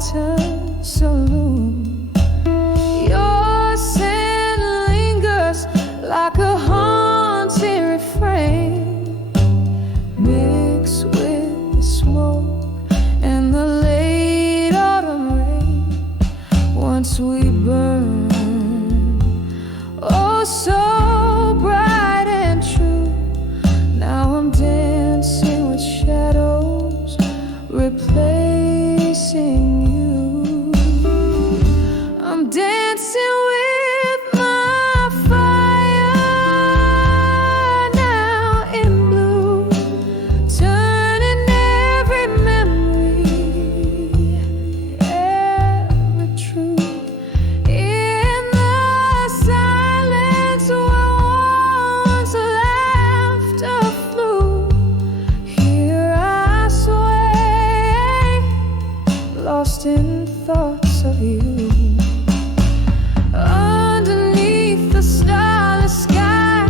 mountain saloon. Your scent lingers like a haunting refrain, mixed with the smoke and the late autumn rain. Once we burned, oh so bright and true. Now I'm dancing with shadows, replacing you. I'm dancing with my fire, now in blue, turning every memory, every truth. In the silence where once laughter flew, here I sway, lost in thoughts of you. Underneath the starless sky,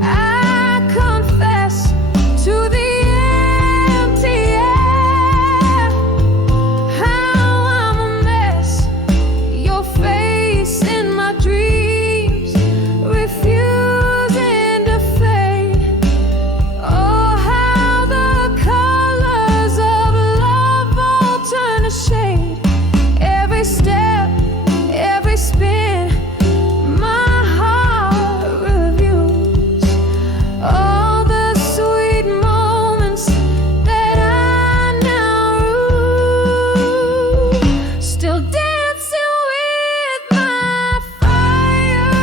I confess to the empty air how I'm a mess. Your face in my dreams, refusing to fade. Oh, how the colors of love all turn to shade. Every step, every spin, my heart reviews all the sweet moments that I now rue. Still dancing with my fire,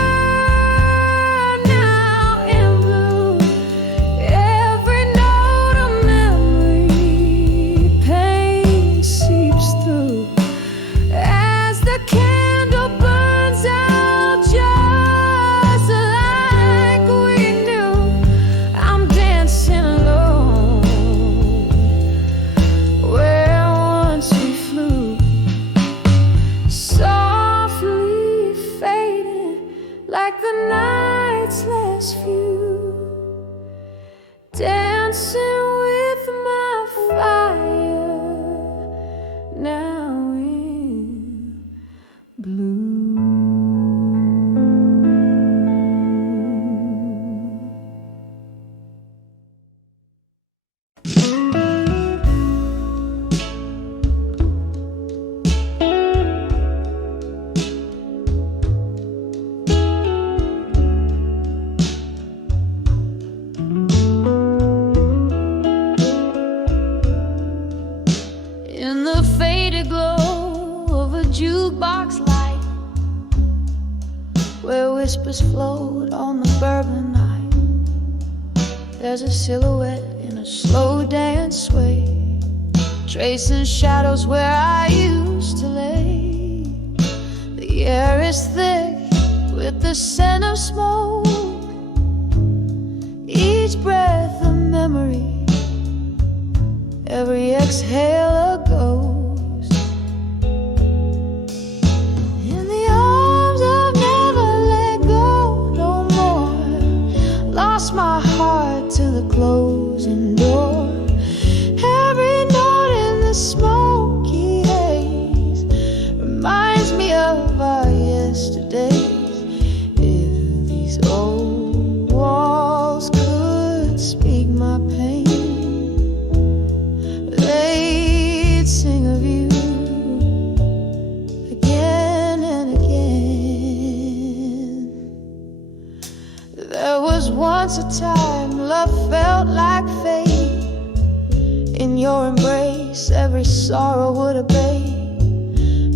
now in blue. Every note of memory, pain seeps through as the candle burns out just like we knew. I'm dancing alone where once we flew, softly fading like the night's last few. Dancing with my fire, now in blue. In the faded glow of a jukebox light, where whispers float on the bourbon night, there's a silhouette in a slow dance sway, tracing shadows where I used to lay. The air is thick with the scent of smoke, each breath a memory, every exhale a ghost. In the arms I've never let go no more, lost my heart to the closing door. Every note in the smoky haze reminds me of our yesterdays. If these old walls could speak my pain, they'd sing of you again and again. There was once a time love felt like fate. In your embrace, every sorrow would obey.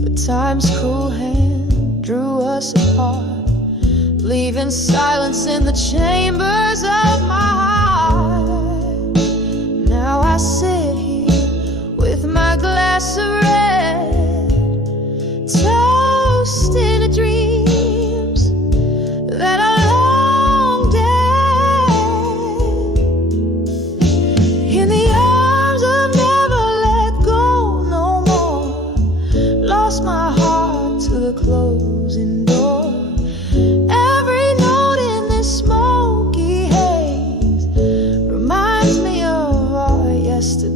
But time's cruel hand drew us apart, leaving silence in the chambers of my heart. Now I sit here with my glass of red, toasting to dreams that are long dead. In the arms I've never let go no more, lost my heart to the closing door. Every note in this smoky haze reminds me of our yesterday.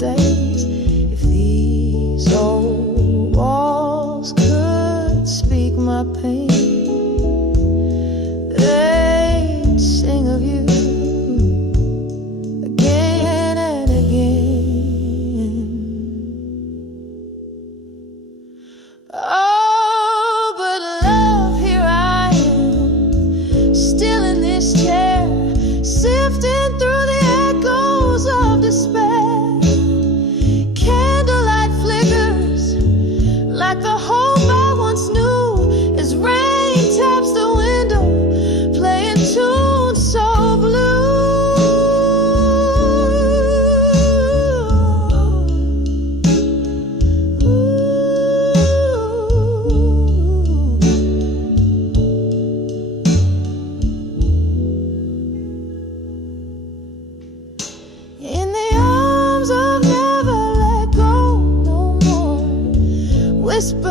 whisper